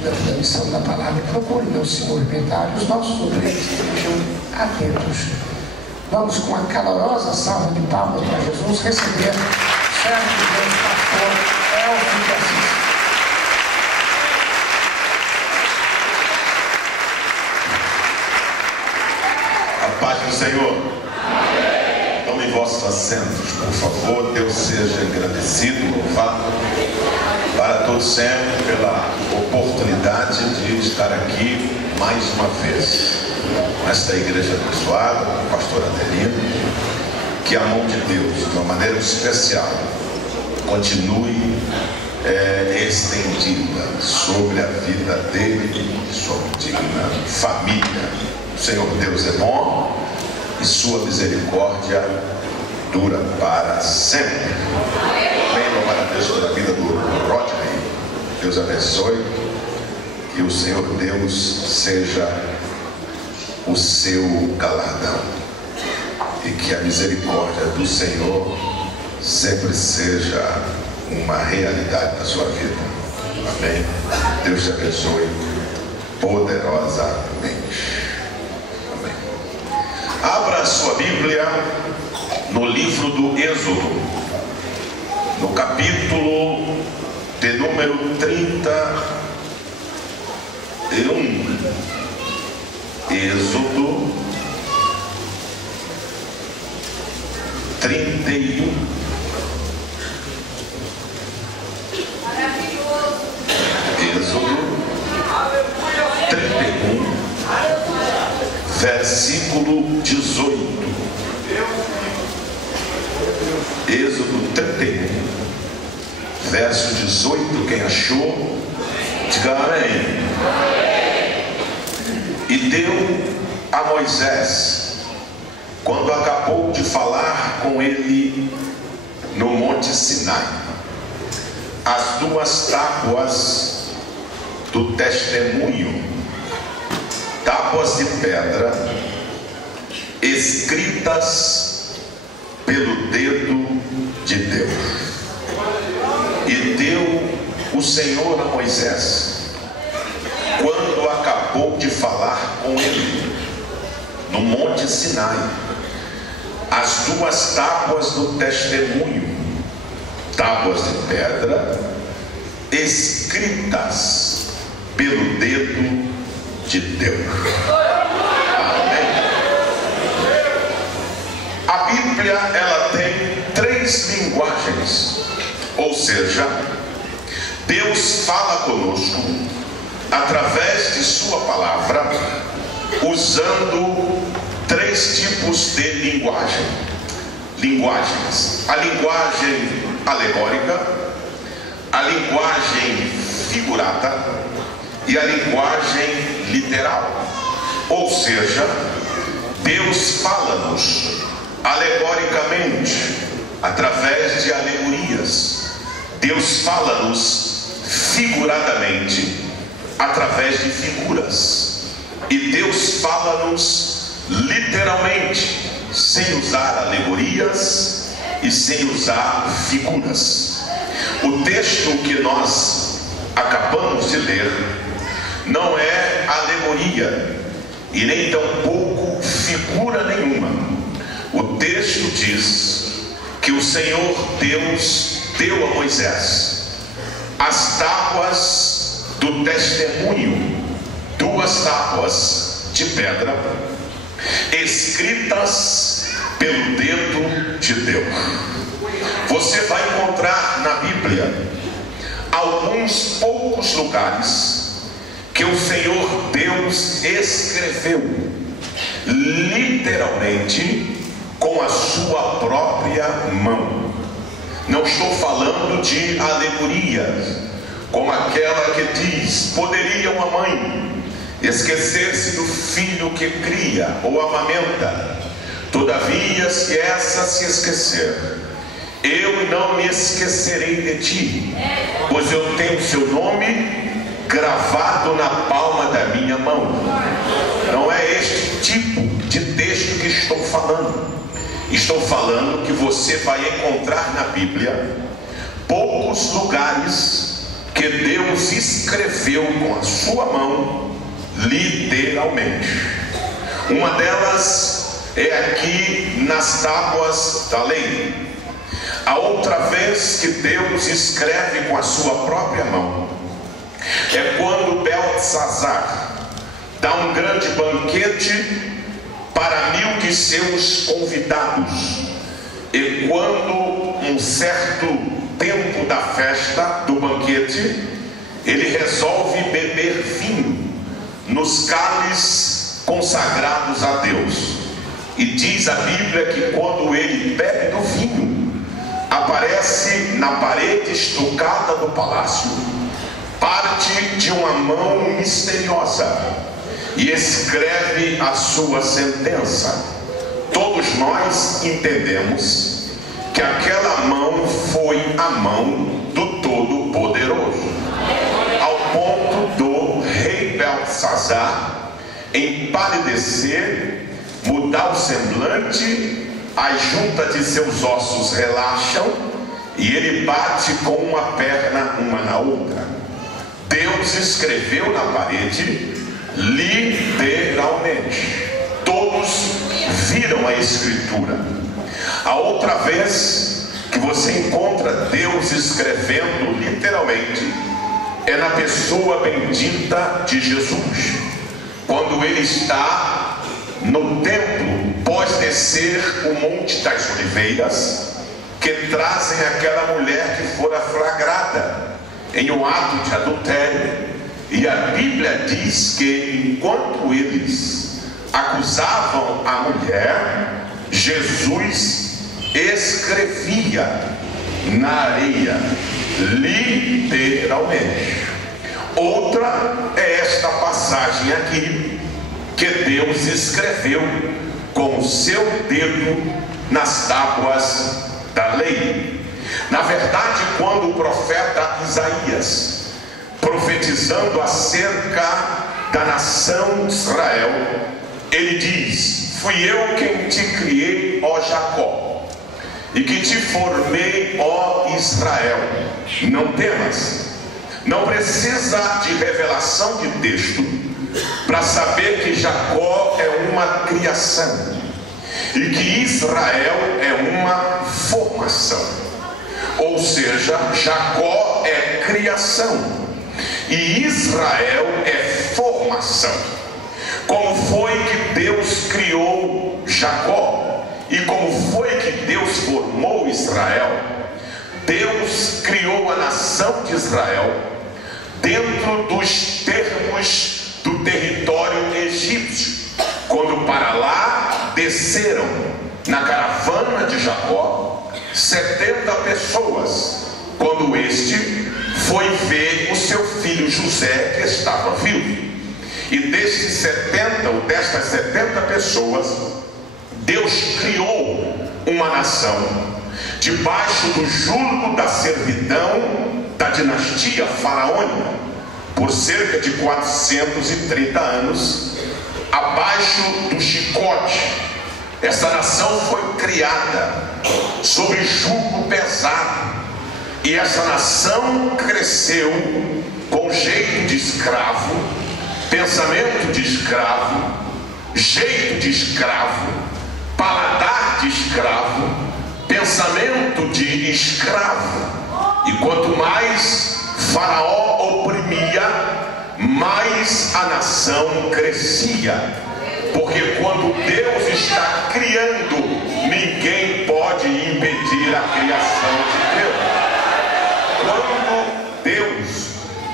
da missão da palavra, procure meu senhor Pedro, os nossos obreiros estejam atentos. Vamos, com a calorosa salva de palmas para Jesus, receber o servo de Deus, pastor Elcio de Assis. A paz do Senhor. Tome vossos assentos, por favor. Deus seja agradecido, louvado para todos sempre pela oportunidade de estar aqui mais uma vez nesta igreja abençoada, com o pastor Adelino. Que a mão de Deus, de uma maneira especial, continue estendida sobre a vida dele e sua digna família. O Senhor Deus é bom e sua misericórdia dura para sempre. Amém. Louvado a Deus pela vida do Rodney. Deus abençoe. Que o Senhor Deus seja o seu galardão e que a misericórdia do Senhor sempre seja uma realidade na sua vida. Amém. Deus te abençoe poderosamente. Amém. Abra a sua Bíblia no livro do Êxodo, no capítulo de número 31. Êxodo 31. Êxodo 31, versículo 18. Êxodo 31, verso 18. Quem achou, diga amém. E deu a Moisés, quando acabou de falar com ele no monte Sinai, as duas tábuas do testemunho, tábuas de pedra, escritas pelo dedo de Deus. E deu o Senhor a Moisés, quando acabou de falar com ele no monte Sinai, as duas tábuas do testemunho, tábuas de pedra, escritas pelo dedo de Deus. Amém. A Bíblia, ela tem três linguagens, ou seja, Deus fala conosco através de sua palavra, usando três tipos de linguagens: a linguagem alegórica, a linguagem figurada e a linguagem literal. Ou seja, Deus fala-nos alegoricamente, através de alegorias. Deus fala-nos figuradamente, através de figuras. E Deus fala-nos literalmente, sem usar alegorias e sem usar figuras. O texto que nós acabamos de ler não é alegoria e nem tampouco figura nenhuma. O texto diz que o Senhor Deus deu a Moisés as tábuas do testemunho, duas tábuas de pedra, escritas pelo dedo de Deus. Você vai encontrar na Bíblia alguns poucos lugares que o Senhor Deus escreveu literalmente com a sua própria mão. Não estou falando de alegorias, como aquela que diz: poderia uma mãe esquecer-se do filho que cria ou amamenta? Todavia, se essa se esquecer, eu não me esquecerei de ti, pois eu tenho seu nome gravado na palma da minha mão. Não é este tipo de texto que estou falando. Estou falando que você vai encontrar na Bíblia poucos lugares que Deus escreveu com a sua mão, literalmente. Uma delas é aqui nas tábuas da lei. A outra vez que Deus escreve com a sua própria mão é quando Beltesazar dá um grande banquete para 1000 de seus convidados. E quando um certo tempo da festa, do banquete, ele resolve beber vinho nos cálices consagrados a Deus. E diz a Bíblia que quando ele bebe do vinho, aparece na parede estucada do palácio parte de uma mão misteriosa e escreve a sua sentença. Todos nós entendemos que aquela mão foi a mão do Todo-Poderoso, ao ponto do rei Beltesazar empalidecer, mudar o semblante, as juntas de seus ossos relaxam e ele bate com uma perna uma na outra. Deus escreveu na parede literalmente. Todos viram a escritura. A outra vez que você encontra Deus escrevendo literalmente é na pessoa bendita de Jesus, quando ele está no templo pós descer o Monte das Oliveiras, que trazem aquela mulher que fora flagrada em um ato de adultério, e a Bíblia diz que enquanto eles acusavam a mulher, Jesus escrevia na areia, literalmente. Outra é esta passagem aqui, que Deus escreveu com o seu dedo nas tábuas da lei. Na verdade, quando o profeta Isaías, profetizando acerca da nação de Israel, ele diz: fui eu quem te criei, ó Jacó, e que te formei, ó Israel. Não temas. Não precisa de revelação de texto para saber que Jacó é uma criação e que Israel é uma formação. Ou seja, Jacó é criação e Israel é formação. Como foi que Deus criou Jacó e como foi que Deus formou Israel? Deus criou a nação de Israel dentro dos termos do território egípcio, quando para lá desceram na caravana de Jacó 70 pessoas, quando este foi ver o seu filho José, que estava vivo. E destes 70 ou destas 70 pessoas, Deus criou uma nação debaixo do jugo da servidão da dinastia faraônica por cerca de 430 anos, abaixo do chicote. Essa nação foi criada sob jugo pesado, e essa nação cresceu com jeito de escravo, pensamento de escravo, jeito de escravo, paladar de escravo, pensamento de escravo. E quanto mais Faraó oprimia, mais a nação crescia. Porque quando Deus está criando, ninguém pode impedir a criação de Deus. Quando Deus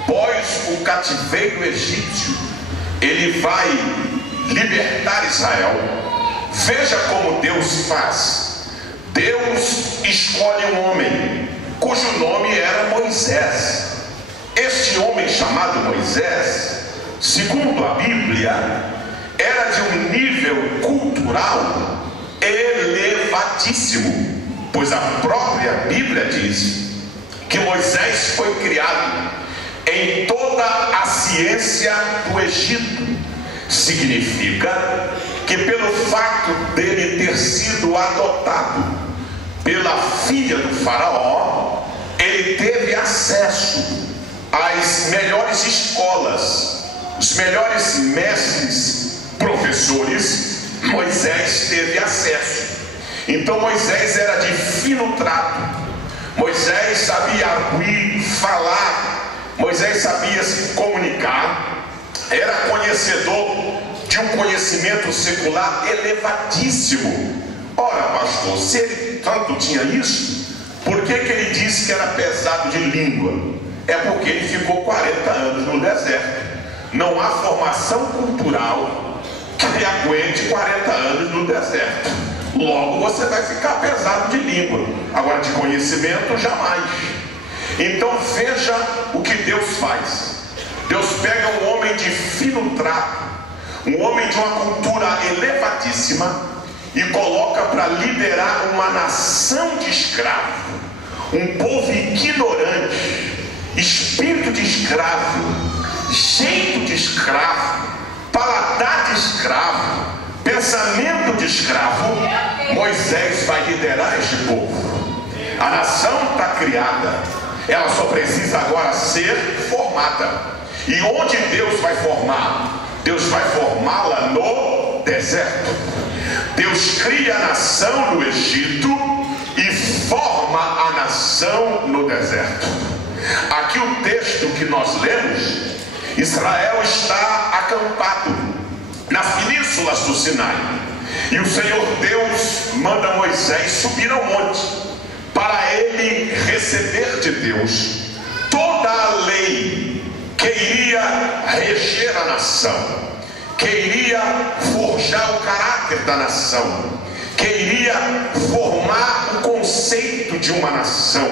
pós o cativeiro egípcio, ele vai libertar Israel. Veja como Deus faz. Deus escolhe um homem cujo nome era Moisés. Este homem chamado Moisés, segundo a Bíblia, era de um nível cultural elevadíssimo, pois a própria Bíblia diz que Moisés foi criado em toda a ciência do Egito. Significa que pelo fato dele ter sido adotado pela filha do faraó, ele teve acesso as melhores escolas, os melhores mestres, professores, Moisés teve acesso. Então Moisés era de fino trato, Moisés sabia arguir, falar, Moisés sabia se comunicar, era conhecedor de um conhecimento secular elevadíssimo. Ora, pastor, se ele tanto tinha isso, por que ele disse que era pesado de língua? É porque ele ficou 40 anos no deserto. Não há formação cultural que aguente 40 anos no deserto. Logo você vai ficar pesado de língua. Agora de conhecimento, jamais. Então veja o que Deus faz. Deus pega um homem de fino trato, um homem de uma cultura elevadíssima, e coloca para liderar uma nação de escravos, um povo ignorante, espírito de escravo, jeito de escravo, paladar de escravo, pensamento de escravo. Moisés vai liderar este povo. A nação está criada, ela só precisa agora ser formada. E onde Deus vai formar? Deus vai formá-la no deserto. Deus cria a nação no Egito e forma a nação no deserto. Aqui o texto que nós lemos, Israel está acampado nas penínsulas do Sinai, e o Senhor Deus manda Moisés subir ao monte para ele receber de Deus toda a lei que iria reger a nação, que iria forjar o caráter da nação, que iria formar o conceito de uma nação.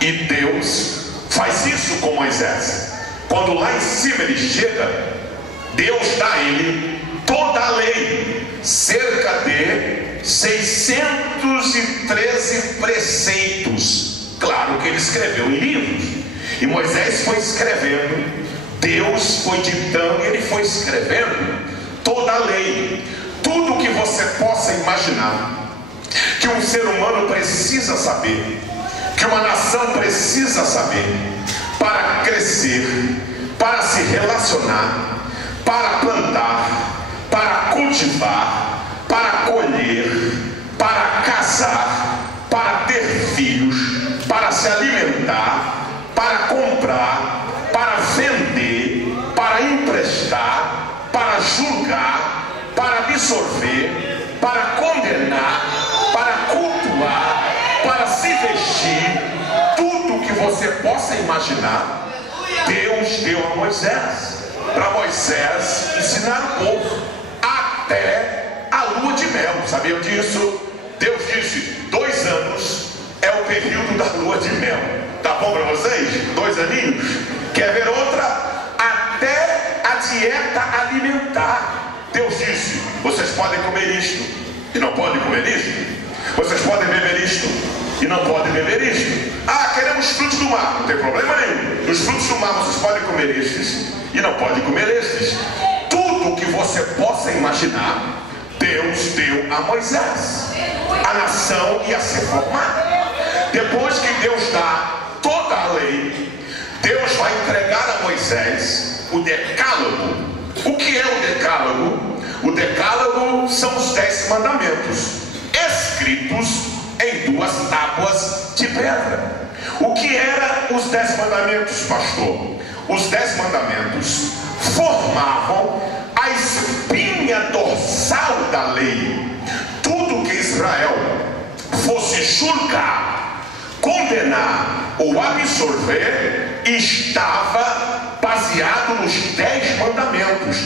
E Deus faz isso com Moisés. Quando lá em cima ele chega, Deus dá a ele toda a lei, cerca de 613 preceitos. Claro que ele escreveu em livros, e Moisés foi escrevendo, Deus foi ditando, ele foi escrevendo toda a lei, tudo que você possa imaginar que um ser humano precisa saber, que uma nação precisa saber para crescer, para se relacionar, para plantar, para cultivar, para colher, para casar, para ter filhos, para se alimentar, para comprar, para vender, para emprestar, para julgar, para absorver, para condenar, para cultuar, para se vestir, tudo que você possa imaginar, Deus deu a Moisés, para Moisés ensinar o povo, até a lua de mel. Sabiam disso? Deus disse, 2 anos é o período da lua de mel. Tá bom para vocês? 2 aninhos? Quer ver outra? Até a dieta alimentar. Deus disse, vocês podem comer isto e não podem comer isto. Vocês podem beber isto e não podem beber isto. Ah, queremos frutos do mar. Não tem problema nenhum. Os frutos do mar vocês podem comer estes e não podem comer estes. Tudo que você possa imaginar, Deus deu a Moisés. A nação ia ser formada. Depois que Deus dá toda a lei, Deus vai entregar a Moisés o decálogo. O que é o decálogo? O decálogo são os 10 mandamentos, escritos em 2 tábuas de pedra. O que eram os 10 mandamentos, pastor? Os 10 mandamentos formavam a espinha dorsal da lei. Tudo que Israel fosse julgar, condenar ou absorver estava baseado nos 10 mandamentos,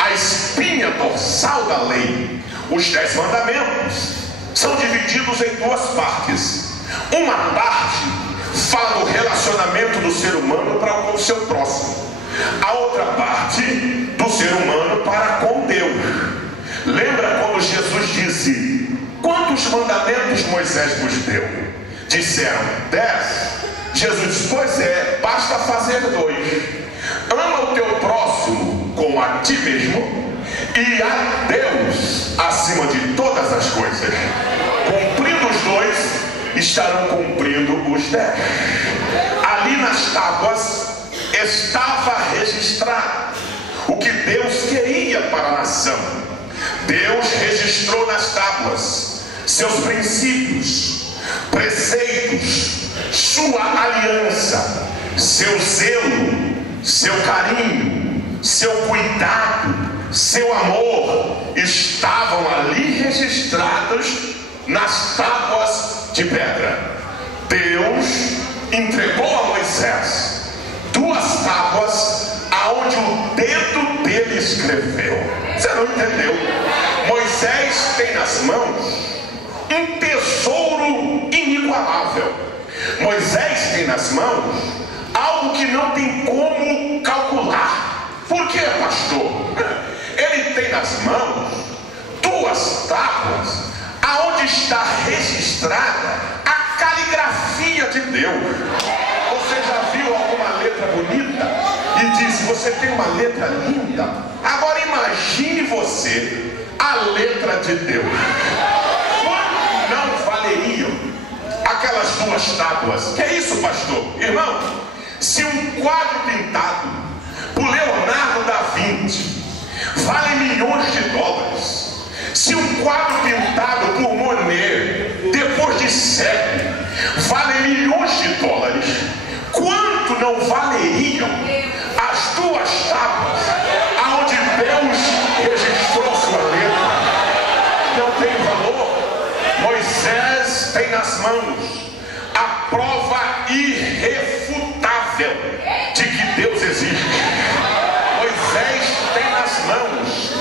a espinha dorsal da lei. Os 10 mandamentos são divididos em 2 partes. Uma parte fala do relacionamento do ser humano para com o seu próximo, a outra parte do ser humano para com Deus. Lembra quando Jesus disse, quantos mandamentos Moisés vos deu? Disseram 10. Jesus disse, pois é, basta fazer 2. Ama o teu próximo como a ti mesmo, e a Deus acima de todas as coisas. Cumprindo os 2, estarão cumprindo os 10. Ali nas tábuas estava registrado o que Deus queria para a nação. Deus registrou nas tábuas seus princípios, preceitos, sua aliança, seu zelo, seu carinho, seu cuidado, seu amor, estavam ali registrados nas tábuas de pedra. Deus entregou a Moisés 2 tábuas aonde o dedo dele escreveu. Você não entendeu? Moisés tem nas mãos um tesouro inigualável. Moisés tem nas mãos algo que não tem como calcular. Por quê, pastor? Ele tem nas mãos 2 tábuas aonde está registrada a caligrafia de Deus. Você já viu alguma letra bonita e diz: você tem uma letra linda? Agora imagine você a letra de Deus. Quanto não valeriam aquelas 2 tábuas? Que é isso, pastor? Irmão, se um quadro pintado por Leonardo da Vinci vale milhões de dólares, se um quadro pintado por Monet depois de século vale milhões de dólares, quanto não valeriam as 2 tábuas aonde Deus registrou sua letra? Não tem valor. Moisés tem nas mãos a prova irrefutável de que Deus existe. Moisés tem nas mãos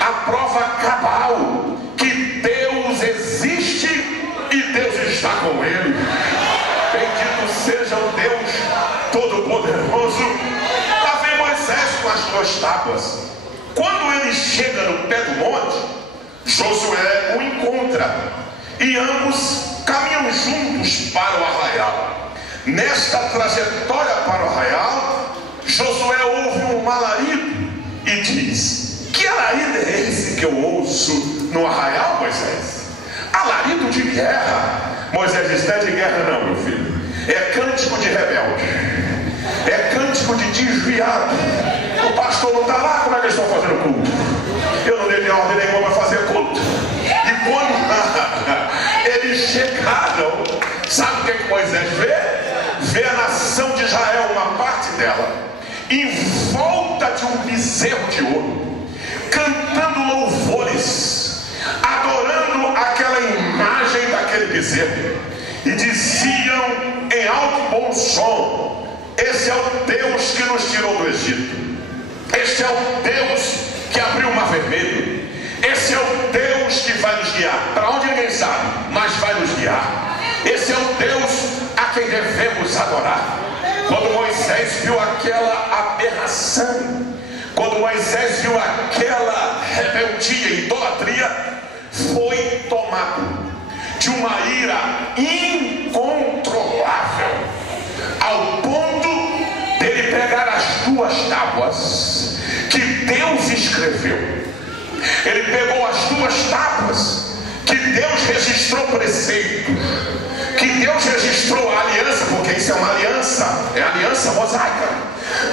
a prova cabal que Deus existe e Deus está com ele. Bendito seja o Deus Todo-Poderoso. Lá vem Moisés com as 2 tábuas. Quando ele chega no pé do monte, Josué o encontra e ambos caminham juntos para o arraial. Nesta trajetória para o arraial, Josué ouve um alarido e diz: que alarido é esse que eu ouço no arraial, Moisés? Alarido de guerra. Moisés diz: não é de guerra não, meu filho. É cântico de rebelde. É cântico de desviado. O pastor não está lá, como é que eles estão fazendo culto? Eu não dei ordem nenhuma para fazer culto. E quando eles chegaram, sabe o que Moisés vê? Vê a nação de Israel, uma parte dela, em volta de um bezerro de ouro, cantando louvores, adorando aquela imagem daquele bezerro, e diziam em alto e bom som: esse é o Deus que nos tirou do Egito, este é o Deus que abriu o mar vermelho, esse é o Deus que vai nos guiar, para onde ninguém sabe, mas vai nos guiar. Esse é o Deus a quem devemos adorar. Quando Moisés viu aquela aberração, quando Moisés viu aquela rebeldia e idolatria, foi tomado de uma ira incontrolável, ao ponto dele pegar as 2 tábuas que Deus escreveu. Ele pegou as 2 tábuas que Deus registrou preceitos, que Deus registrou a aliança, porque isso é uma aliança, é aliança mosaica.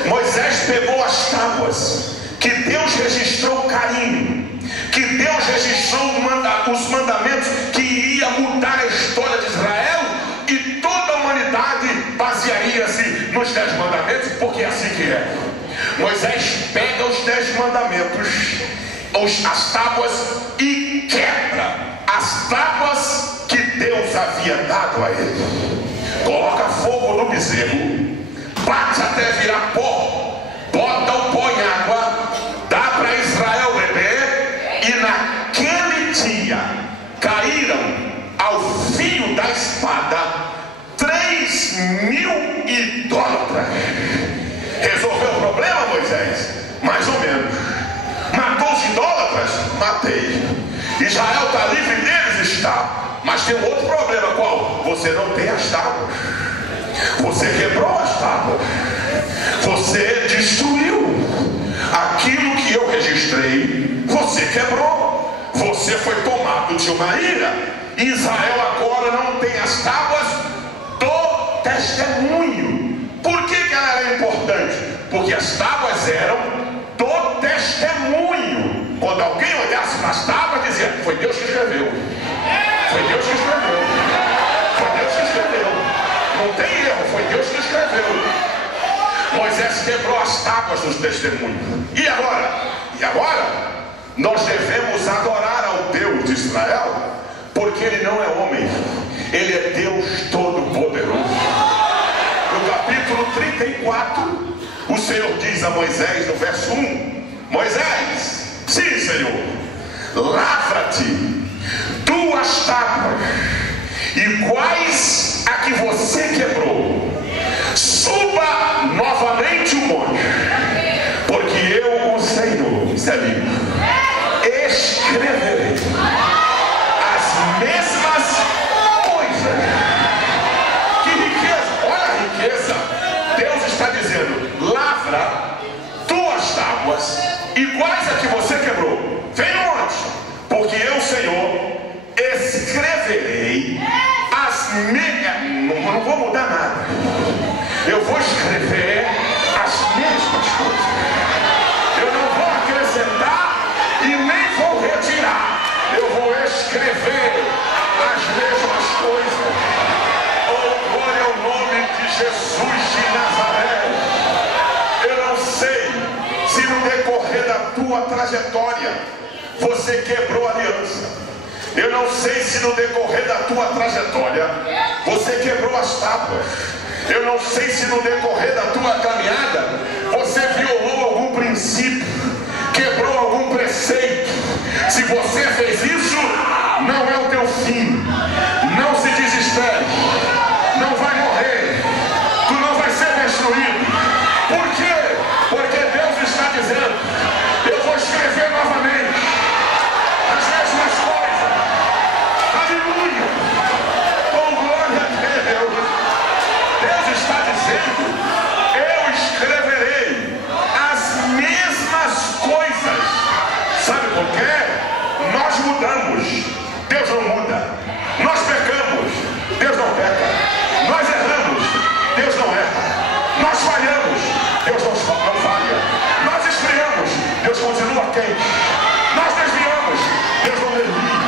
Moisés pegou as tábuas que Deus registrou carinho, que Deus registrou os mandamentos que iria mudar a história de Israel, e toda a humanidade basearia-se nos 10 mandamentos, porque é assim que é. Moisés pega os 10 mandamentos, as tábuas, e quebra as tábuas que Deus havia dado a ele. Coloca fogo no bezerro, bate até virar pó, bota o pó em água, dá para Israel beber, e naquele dia caíram ao fio da espada 3.000 idólatras. Resolveu o problema, Moisés? Mais ou menos. Matou os idólatras? Matei. Israel está livre deles? Está. Mas tem um outro problema. Qual? Você não tem as tábuas. Você quebrou as tábuas. Você destruiu aquilo que eu registrei. Você quebrou. Você foi tomado de uma ira. Israel agora não tem as tábuas do testemunho. Por que ela era importante? as tábuas eram do testemunho. Quando alguém olhasse para as tábuas, dizia: foi Deus que escreveu. Foi Deus que escreveu. Foi Deus que escreveu. Não tem erro, foi Deus que escreveu. Moisés quebrou as tábuas dos testemunhos. E agora, nós devemos adorar ao Deus de Israel, porque Ele não é homem, Ele é Deus Todo-Poderoso. No capítulo 34, o Senhor diz a Moisés, no verso 1: Moisés, sim, Senhor, lavra-te 2 tábuas, iguais a que você quebrou. Suba novamente o monte, porque eu, o Senhor, isso é lindo, escreverei as mesmas coisas. Que riqueza! Olha a riqueza. Deus está dizendo: lavra 2 tábuas iguais a que você quebrou. Vem no monte, porque eu, Senhor, escreverei as mesmas. Não vou mudar nada. Eu vou escrever as mesmas coisas. Eu não vou acrescentar e nem vou retirar. Eu vou escrever as mesmas coisas. Oh, glória ao nome de Jesus de Nazaré. Eu não sei se no decorrer da tua trajetória você quebrou a aliança. Eu não sei se no decorrer da tua trajetória você quebrou as tábuas. Eu não sei se no decorrer da tua caminhada você violou algum princípio, quebrou algum preceito. Se você fez isso, não é o teu fim. Não se desespere. Não vai morrer. Tu não vai ser destruído. Por quê? Porque Deus está dizendo: eu vou escrever novamente as mesmas coisas. Aleluia! Com glória a Deus. Deus está dizendo: eu escreverei as mesmas coisas. Sabe por quê? Nós mudamos, Deus não muda. Nós pecamos, Deus não peca. Nós erramos, Deus não erra. Nós falhamos, Deus não falha. Nós esfriamos, Deus continua quente. Nós desviamos, Deus não desvia.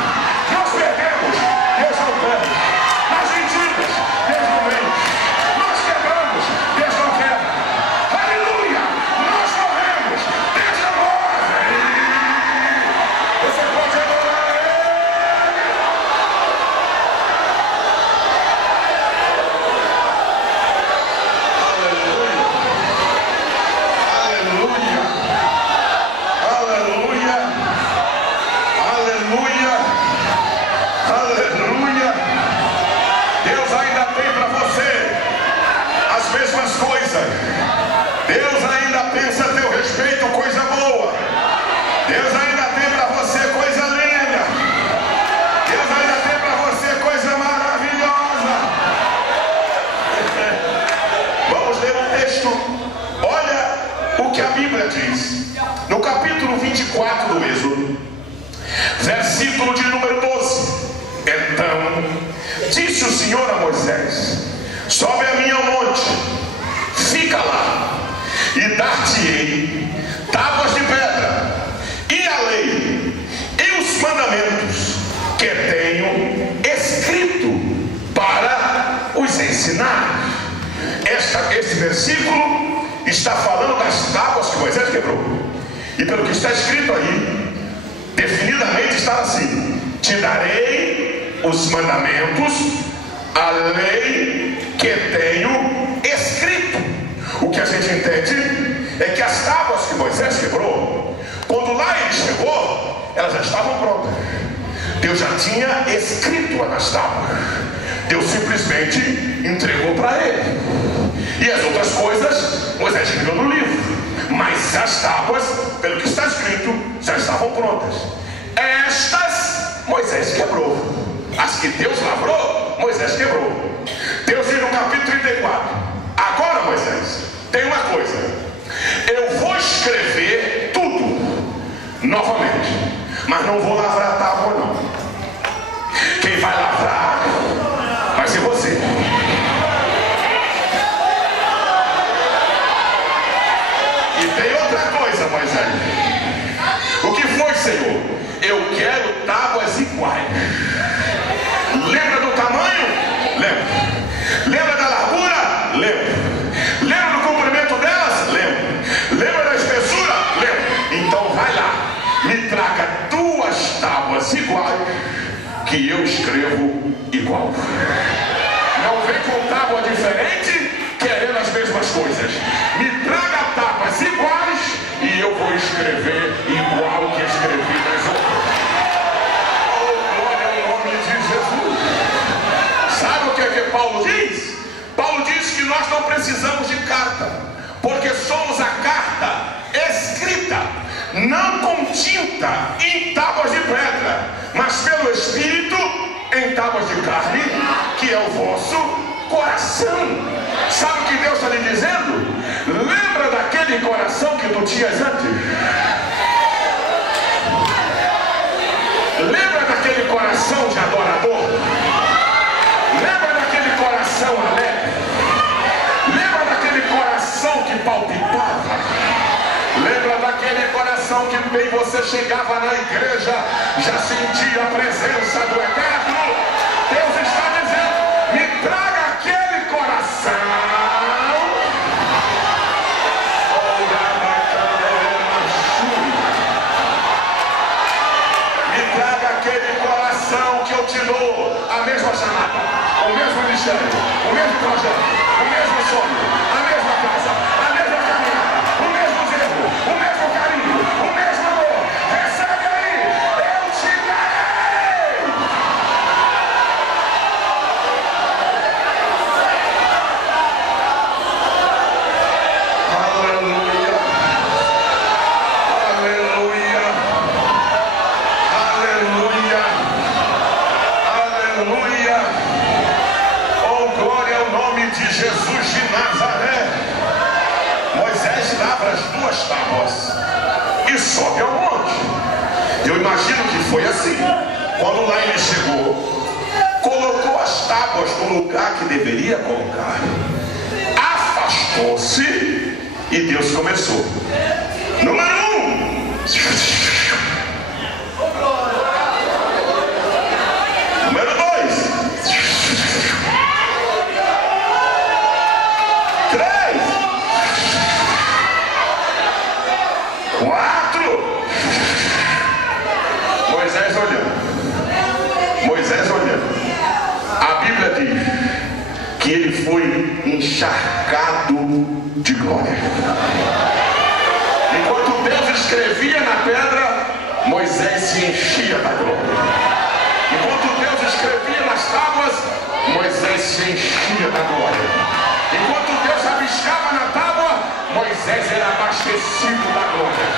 Nós perdemos, Deus não perde. Nós mentimos, Deus não mente. Nós quebramos, Deus não quebra. Aleluia! Nós morremos, Deus não morre. Você pode adorar Ele. Aleluia! Aleluia! Aleluia! Aleluia! Deus ainda tem para você as mesmas coisas. Deus ainda pensa a teu respeito coisa boa. Deus ainda tem para você coisa linda. Deus ainda tem para você coisa maravilhosa. Vamos ler um texto. Olha o que a Bíblia diz. No capítulo 24 do Êxodo, versículo de número 12. Então disse o Senhor a Moisés: sobe a mim ao monte, fica lá, e dar-te-ei tábuas de pedra, e a lei, e os mandamentos que tenho escrito para os ensinar. Esse versículo está falando das tábuas que Moisés quebrou. E pelo que está escrito aí, definidamente está assim: te darei os mandamentos, a lei que tenho escrito. O que a gente entende é que as tábuas que Moisés quebrou, quando lá ele chegou, elas já estavam prontas. Deus já tinha escrito nas tábuas. Deus simplesmente entregou para ele. E as outras coisas Moisés escreveu no livro. Mas as tábuas, pelo que está escrito, já estavam prontas. Estas Moisés quebrou. As que Deus lavrou, Moisés quebrou. Deus diz no capítulo 34: agora, Moisés, tem uma coisa: eu vou escrever tudo novamente, mas não vou lavrar a tábua, não. Quem vai lavrar vai ser você. Paulo diz? Paulo diz que nós não precisamos de carta, porque somos a carta escrita, não com tinta em tábuas de pedra, mas pelo Espírito em tábuas de carne, que é o vosso coração. Sabe o que Deus está lhe dizendo? Lembra daquele coração que tu tinhas antes? Lembra daquele coração de adorador? Lembra daquele coração alegre? Lembra daquele coração que palpitava? Lembra daquele coração que bem você chegava na igreja, já sentia a presença do Eterno? Deus está dizendo: me traga aquele coração. Me traga aquele coração que eu te dou a mesma chamada, o mesmo ministério, o mesmo projeto, o mesmo sonho, a mesma casa, a mesma caminhada, o mesmo zelo, o mesmo carinho, o mesmo amor. Recebe aí, eu te darei. Aleluia, aleluia, aleluia, aleluia. Oh, glória ao nome de Jesus de Nazaré. Moisés lavra as duas tábuas e sobe ao monte. Eu imagino que foi assim. Quando lá ele chegou, colocou as tábuas no lugar que deveria colocar, afastou-se e Deus começou. Número 1. Número 2. 3. 4. Moisés olhando. Moisés olhando. A Bíblia diz que ele foi encharcado de glória. Enquanto Deus escrevia na pedra, Moisés se enchia da glória. Enquanto Deus escrevia nas tábuas, Moisés se enchia da glória. Enquanto Deus rabiscava na tábua, Moisés era abastecido da glória.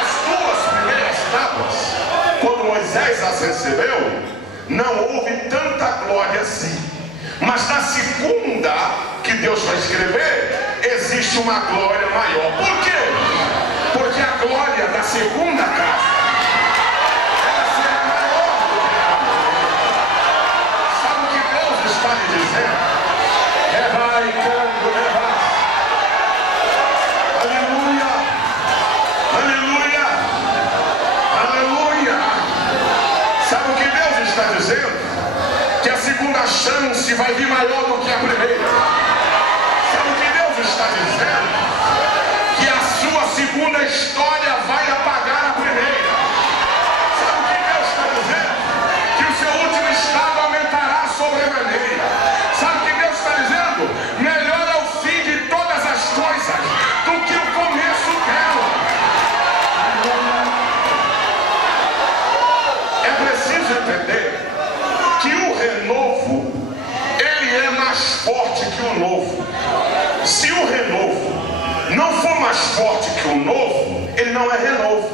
As duas primeiras tábuas, quando Moisés as recebeu, não houve tanta glória assim. Mas na segunda que Deus vai escrever, existe uma glória maior. Por quê? Porque a glória da segunda casa, ela será maior do que a primeira. Sabe o que Deus está lhe dizendo? Vai, canto, vai. Aleluia, aleluia, aleluia. Sabe o que Deus está dizendo? Que a segunda chance vai vir maior do que a primeira. Sabe o que Deus está dizendo? Que a sua segunda história vai apagar a primeira. Sabe o que Deus está dizendo? Que o seu último estado aumentará sobremaneira. Sabe o que Deus está dizendo? Melhor é o fim de todas as coisas do que o começo dela. É preciso entender que o renovo, ele é mais forte que o novo. Se o renovo não for mais forte que o novo, ele não é renovo.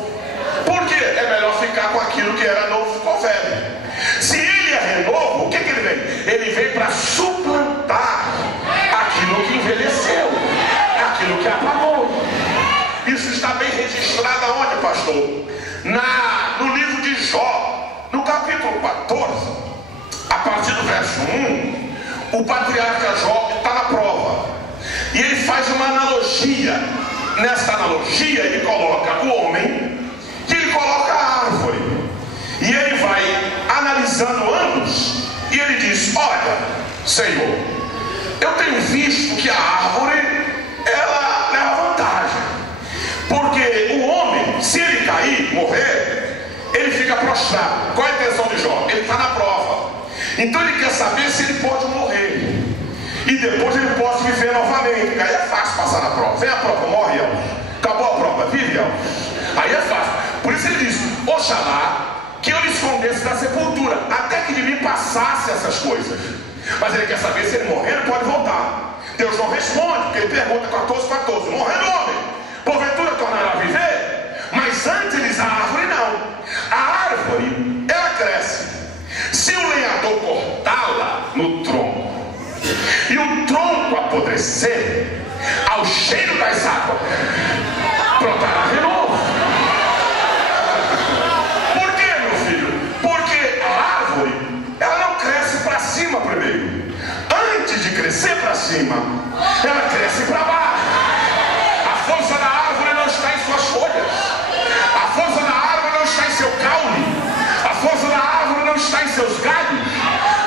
Por quê? É melhor ficar com aquilo que era novo, ficou velho. Se ele é renovo, o que ele vem? Ele vem para suplantar aquilo que envelheceu, aquilo que apagou. Isso está bem registrado aonde, pastor? No livro de Jó, no capítulo 14, a partir do verso 1, o patriarca Jó está na prova. E ele faz uma analogia. Nesta analogia ele coloca o homem e ele coloca a árvore. E ele vai analisando ambos. E ele diz: olha, Senhor, eu tenho visto que a árvore, ela leva vantagem. Porque o homem, se ele cair, morrer, ele fica prostrado. Qual é a intenção de Jó? Ele está na prova. Então ele quer saber se ele pode morrer e depois ele pode viver novamente. Aí é fácil passar na prova. Vem a prova, morre, Elvis. Acabou a prova, vive, Elvis. Aí é fácil. Por isso ele diz: oxalá que eu lhe escondesse da sepultura, até que de mim passasse essas coisas. Mas ele quer saber se ele morrendo pode voltar. Deus não responde, porque ele pergunta 14:14. Morrendo o homem, porventura tornará a viver? Mas antes a árvore não. A árvore, ela cresce. Se o lenhador cortá-la no tronco e o tronco apodrecer, ao cheiro das águas brotará de novo. Por quê, meu filho? Porque a árvore, ela não cresce para cima primeiro. Antes de crescer para cima, ela cresce para baixo. A força da árvore não está em suas folhas. A força da árvore não está em seu caule. A força da árvore não está em seus galhos.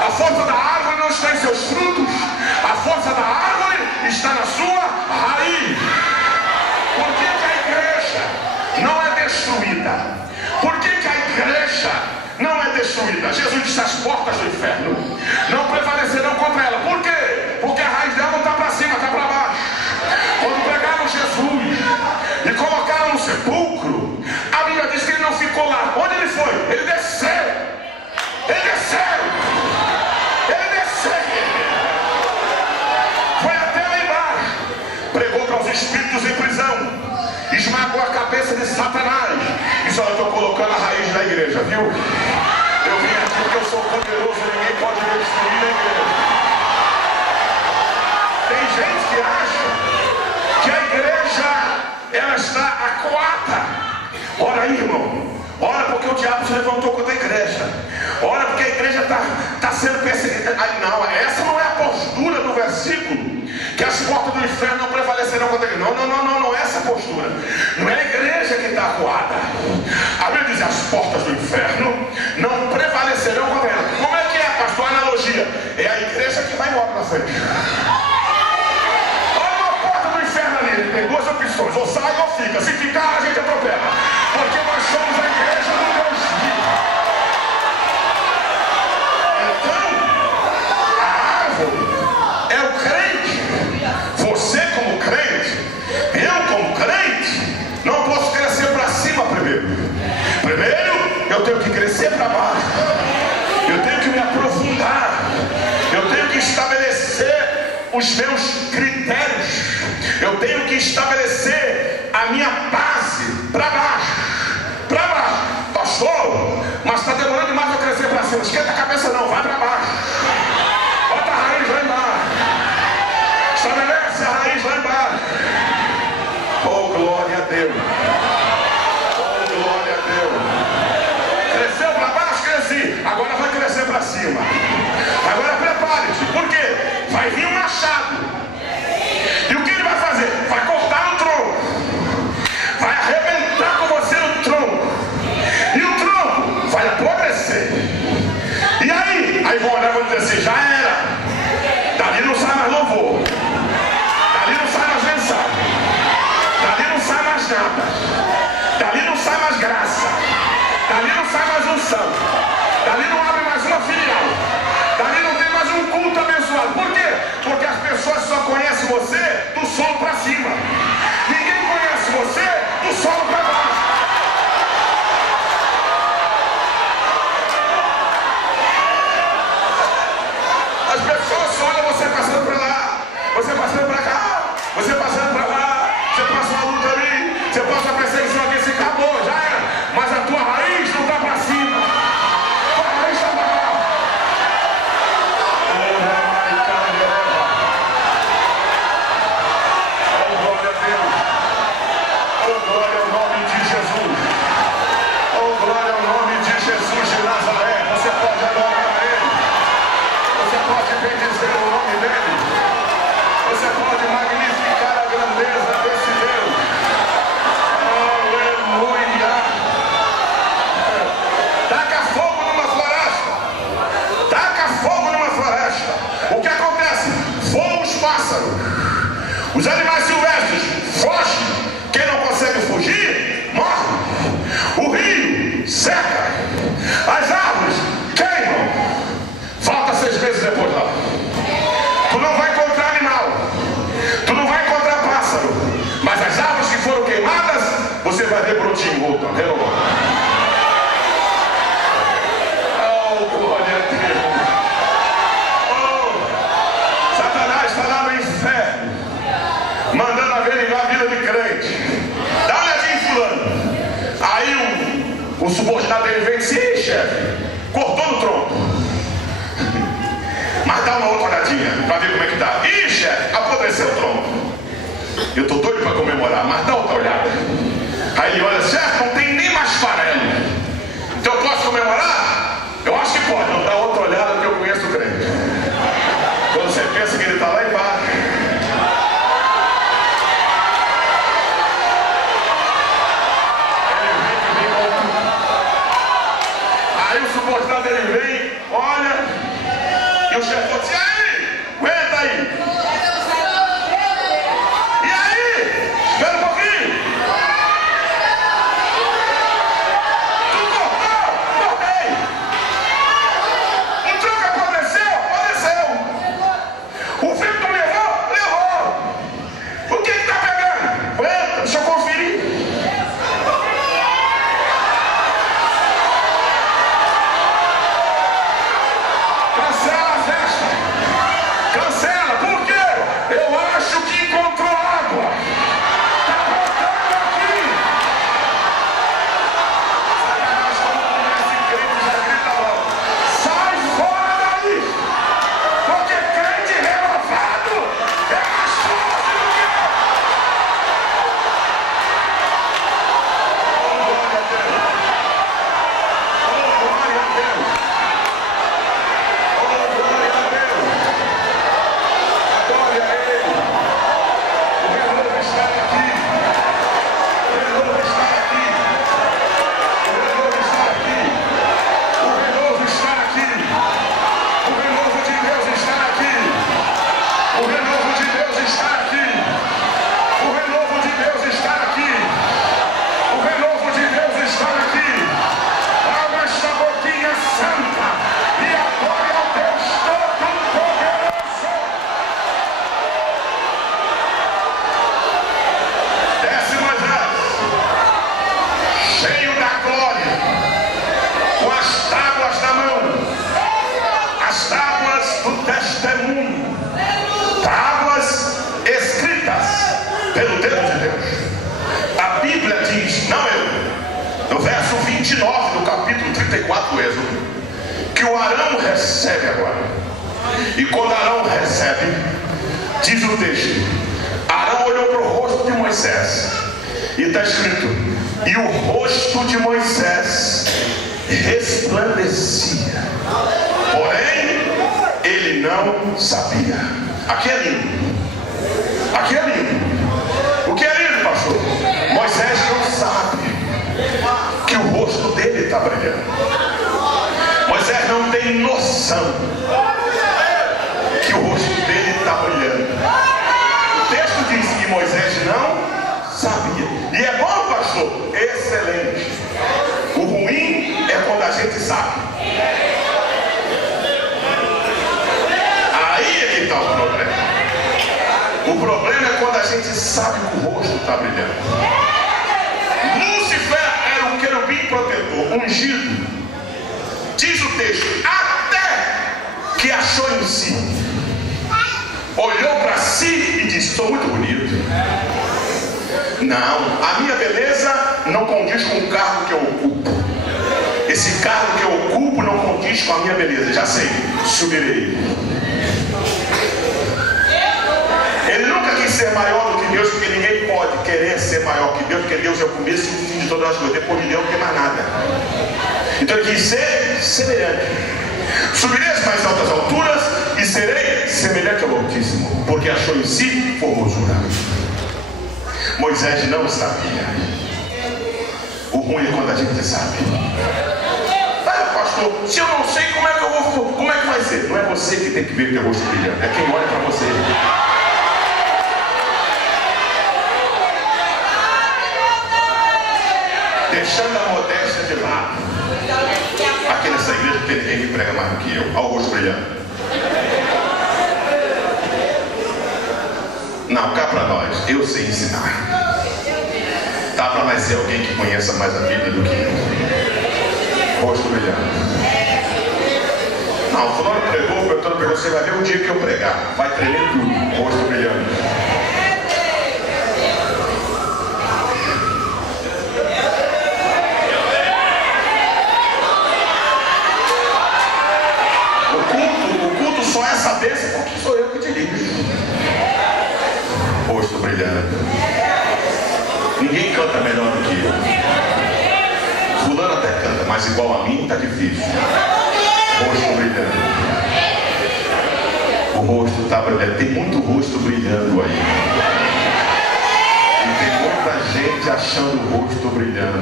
A força da árvore não está em seus frutos. A força da árvore está na sua raiz. Por que que a igreja não é destruída? Por que que a igreja não é destruída? Jesus disse: as portas do inferno não prevalecerão contra ela. Por quê? Porque a raiz dela não está para cima, está para baixo. Quando pregaram Jesus e colocaram no sepulcro, a Bíblia diz que ele não ficou lá. Onde ele foi? Ele desceu. Ele desceu. Ele desceu. Foi até lá embaixo. Pregou para os espíritos em prisão. Esmagou a cabeça de Satanás. E só eu estou colocando a raiz da igreja, viu? Eu vim aqui porque eu sou poderoso. Ninguém pode destruir a igreja. Tem gente que acha que a igreja, ela está acuada. Ora aí, irmão. Ora porque o diabo se levantou contra a igreja. Ora porque a igreja está sendo perseguida. Aí não, essa não é a postura do versículo, que as portas do inferno não prevalecerão contra a igreja. Não é essa a postura. Não é a igreja que está acuada. A Bíblia diz: as portas do inferno não prevalecerão contra ela. Como é que é, pastor? A analogia é a igreja que vai embora na frente. Olha uma porta do inferno ali, tem duas opções: ou sai ou fica. Se ficar, a gente atropela, porque nós somos a igreja do Deus vivo. Então, a árvore é o crente. Você como crente, eu como crente, não posso crescer para cima primeiro. Primeiro, eu tenho que crescer para baixo. Eu tenho que me aprofundar. Eu tenho que estabelecer os meus critérios. Eu tenho que estabelecer a minha base para baixo. Para baixo. Pastor, mas está demorando demais eu crescer para cima. Esquenta a cabeça não, vai para baixo. Bota a raiz lá embaixo. Estabelece a raiz lá embaixo. Oh, glória a Deus. Oh, glória a Deus. Cresceu para baixo, cresci. Agora vai crescer para cima. Agora prepare-se. Por quê? Vai vir um machado. E o que ele vai fazer? Vai cortar no tronco. Vai arrebentar com você no tronco. E o tronco vai apodrecer. E aí vão olhar e vão dizer assim: já era. Dali não sai mais louvor. Dali não sai mais mensagem. Dali não sai mais nada. Dali não sai mais graça. Dali não sai mais unção. Dali não abre mais uma filial. Dali não tem mais um culto abençoado. Por quê? Porque as pessoas só conhecem você do solo para cima. Ninguém conhece você do solo para baixo. As pessoas só olham você passando para lá, você passando para cá, você passando para lá, você passa uma luta ali, você passa a perseguição aqui, se acabou, já era. Mas a tua raiz não está para cima. A tua raiz está para baixo. Oh, glória a Deus. Oh, glória ao nome de Jesus. Oh, glória ao nome de Jesus de Nazaré. Você pode adorar a Ele. Você pode bendizer o nome dEle. Você pode magnificar a grandeza desse Deus. Aleluia. Taca fogo numa floresta. Taca fogo numa floresta. O que acontece? Voam os pássaros. Os animais silvestres fogem. Quem não consegue fugir, morre. O rio seca. As árvores queimam. Volta 6 meses depois lá. Tu não vai encontrar animal. Tu não vai encontrar pássaro. Mas as árvores que foram queimadas, você vai ver brotinho voltando. Oh, glória a Deus. Oh, O subordinado dele vem e disse: ih, chefe, cortou no tronco. Mas dá uma outra olhadinha para ver como é que tá. Ih, chefe, apodreceu o tronco. Eu tô doido para comemorar, mas dá outra olhada. Aí ele olha: chefe, não tem nem mais farelo. Então eu posso comemorar? Eu acho que pode. Não dá outra olhada porque eu conheço o crente. Quando você pensa que ele está lá embaixo, aí o subordinado dele vem, olha, e o chefe diz: e aí? Aguenta aí. E aí? Espera um pouquinho. Tu cortou? Cortei. O tronco apodreceu? Apodreceu. O vento não levou? Levou. O que está pegando? Aguenta, deixa eu conferir. Cancela a festa. Cancela. Por quê? Eu acho que encontrou água. Está voltando aqui. Satanás, quando conhece crente, já grita logo: sai fora daí. Porque crente renovado é mais forte do que eu. Oh, glória a Deus. Oh, glória a Deus. Oh, glória a Deus. Adore a Ele. O renovo está aqui. O renovo está aqui. O renovo está aqui. O renovo está aqui. O renovo de Deus está aqui. O renovo de Deus está aqui. O renovo de Deus está aqui. O renovo de Deus está aqui. Abra esta boquinha santa e adore ao Deus Todo-Poderoso. Desce Moisés, cheio da glória, com as tábuas na mão, as tábuas do testemunho, tábuas escritas pelo dedo de Deus. A Bíblia diz, não eu, no verso 29 do capítulo 34 do Êxodo, que o Arão recebe agora. E quando Arão recebe, diz o texto: Arão olhou para o rosto de Moisés, e está escrito: e o rosto de Moisés resplandecia, porém ele não sabia. Aqui é lindo. Aqui é lindo. O que é lindo, pastor? Moisés não sabe que o rosto dele está brilhando. Moisés não tem noção que o rosto dele está brilhando. O texto diz que Moisés não sabia. E é bom, pastor? Excelente. O ruim é quando a gente sabe. Aí é que está o problema. O problema é quando a gente sabe que o rosto está brilhando. Lúcifer era um querubim protetor, ungido. Diz o texto: até que achou em si, olhou para si e disse: sou muito bonito. Não, a minha beleza não condiz com o cargo que eu ocupo. Esse cargo que eu ocupo não condiz com a minha beleza. Já sei, subirei. Ele nunca quis ser maior do que Deus, porque ninguém pode querer ser maior que Deus, porque Deus é o começo e o fim de todas as coisas. Depois de Deus não tem mais nada. Então ele quis ser semelhante. Subirei às mais altas alturas e serei semelhante ao Altíssimo, porque achou em si formosura. Moisés não sabia. O ruim é quando a gente sabe. Ah, pastor, se eu não sei, como é que eu vou? Como é que vai ser? Não é você que tem que ver teu rosto brilhando, é quem olha para você. Deixando a modéstia de lado. Aqui nessa igreja tem ninguém que prega mais do que eu. Olha o rosto brilhando. Não, cá para nós, eu sei ensinar. Dá para nascer alguém que conheça mais a Bíblia do que eu. Rosto brilhando. Não, o fulano pregou, o Antônio pregou, você vai ver o dia que eu pregar. Vai tremer tudo, rosto brilhando. mas igual a mim está difícil. Rosto brilhando. O rosto está brilhando. Tem muito rosto brilhando aí. E tem muita gente achando o rosto brilhando.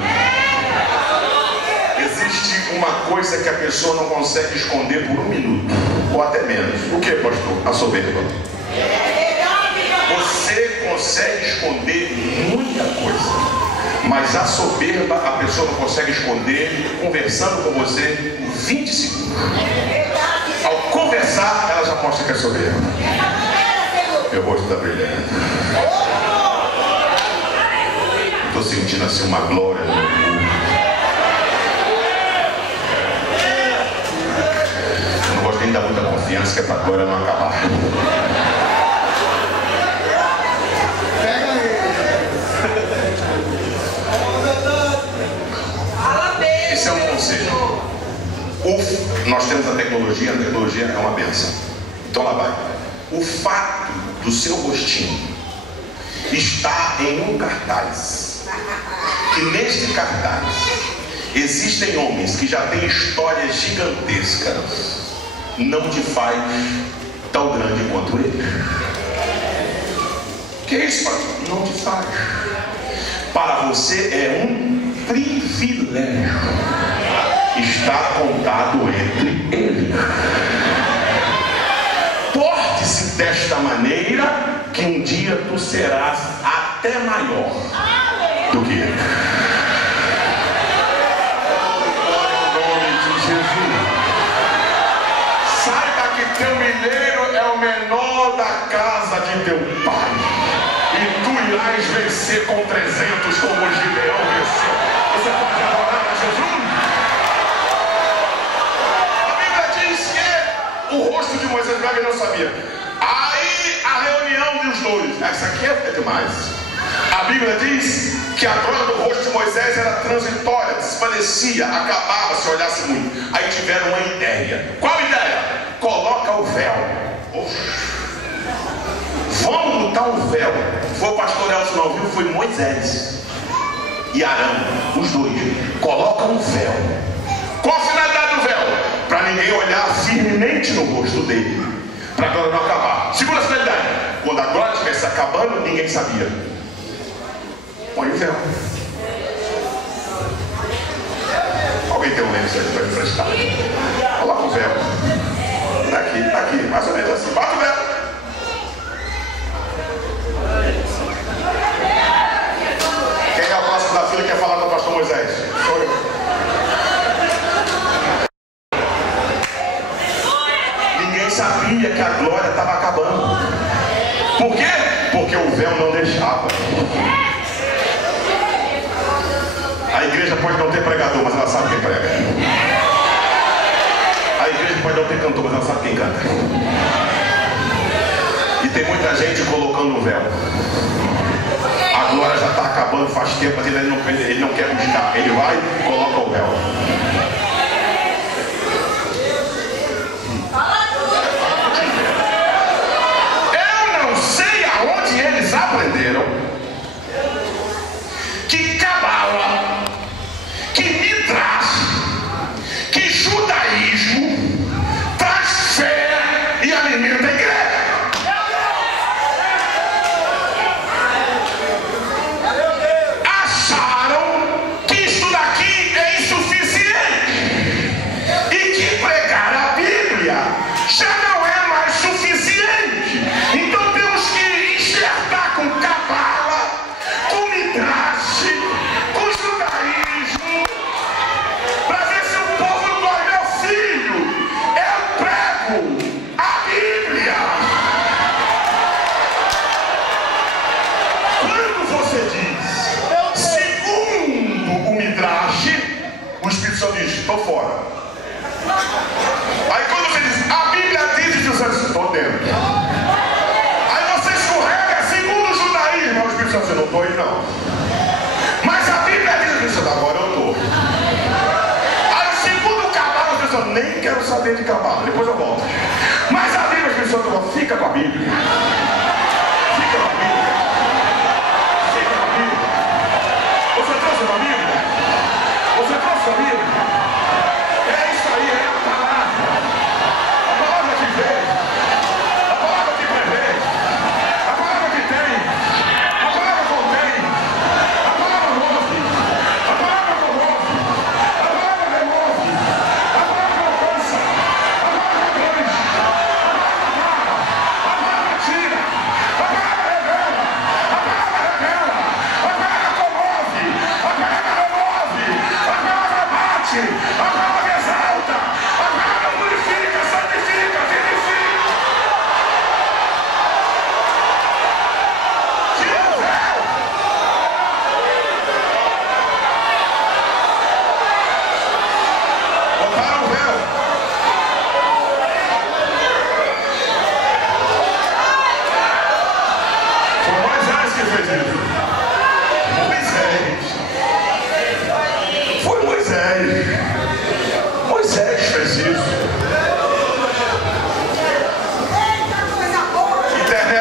Existe uma coisa que a pessoa não consegue esconder por 1 minuto, ou até menos. O que, pastor? A soberba. Você consegue esconder muita coisa, mas a soberba a pessoa não consegue esconder conversando com você em 20 segundos. Ao conversar, ela já mostra que é soberba. Meu rosto está brilhando. Estou sentindo assim uma glória no meu corpo. Eu não gosto nem de dar muita confiança, que é para a glória não acabar. Esse é um conselho. Nós temos a tecnologia é uma benção. Então lá vai. O fato do seu rostinho estar em um cartaz, que neste cartaz existem homens que já têm histórias gigantescas, não te faz tão grande quanto ele. Que isso, pastor? Não te faz. Para você é um privilégio estar contado entre eles. Porte-se desta maneira, que um dia tu serás até maior do que ele. Em nome de Jesus. Saiba que teu mineiro é o menor da casa de teu pai. E tu irás vencer com 300 como o Gideão venceu. Você pode adorar a Jesus? A Bíblia diz que o rosto de Moisés ele não sabia. Aí a reunião dos dois. Essa aqui é demais. A Bíblia diz que a glória do rosto de Moisés era transitória, desvanecia, acabava se olhasse muito. Aí tiveram uma ideia. Qual ideia? Coloca o véu. Vamos botar um véu. Foi o pastor Elcio não viu, foi Moisés e Arão, os dois. Coloca um véu. Qual a finalidade do véu? Para ninguém olhar firmemente no rosto dele, para a glória não acabar. Segunda finalidade: quando a glória estivesse acabando, ninguém sabia. Põe o véu. Alguém tem um lenço aí para emprestar? Coloca o véu. Aqui, mais ou menos assim. Bota o véu. Quem é o próximo da fila que quer falar com o pastor Moisés? Sou eu. Ninguém sabia que a glória estava acabando. Por quê? Porque o véu não deixava. A igreja pode não ter pregador, mas ela sabe quem prega. A igreja pode não ter cantor, mas ela sabe quem canta. E tem muita gente colocando o véu. A glória já está acabando faz tempo, mas ele não quer buscar. Ele vai e coloca o véu. Eu não sei aonde eles aprenderam que cabala, que midrash, que judaísmo traz fé e alimenta a igreja. Estou fora. Aí quando você diz, a Bíblia diz, você diz, estou dentro. Aí você escorrega segundo o judaísmo, o Espírito Santo diz, não estou aí não. Mas a Bíblia diz, agora eu estou. Aí segundo o cabalo, o Espírito Santo, nem quero saber de cabalo, depois eu volto. Mas a Bíblia, o Espírito Santo, fica com a Bíblia. Fica com a Bíblia. Fica com a Bíblia. Você trouxe uma Bíblia? Você trouxe a Bíblia?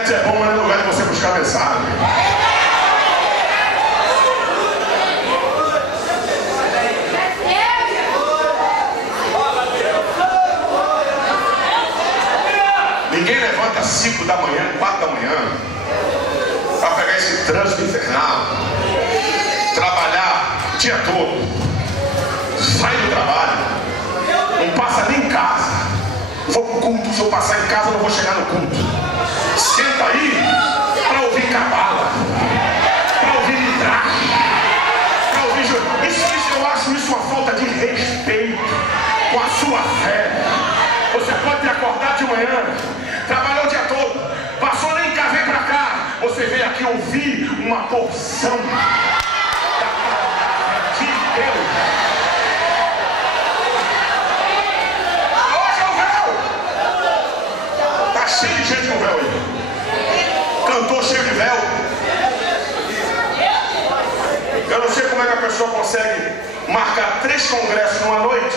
internet é bom, mas não é lugar de você buscar mensagem. Ninguém levanta às 5 da manhã, 4 da manhã, para pegar esse trânsito infernal, trabalhar o dia todo, sai do trabalho, não passa nem em casa. Vou pro culto, se eu passar em casa, não vou chegar no culto. Senta aí para ouvir cabala, para ouvir litragem, para ouvir isso, eu acho isso uma falta de respeito com a sua fé. Você pode ter acordado de manhã, trabalhou o dia todo, passou nem cá, vem para cá. Você veio aqui ouvir uma porção da palavra de Deus. Hoje é o véu. Está cheio de gente com véu aí. Cantor cheio de véu. Eu não sei como é que a pessoa consegue marcar 3 congressos numa noite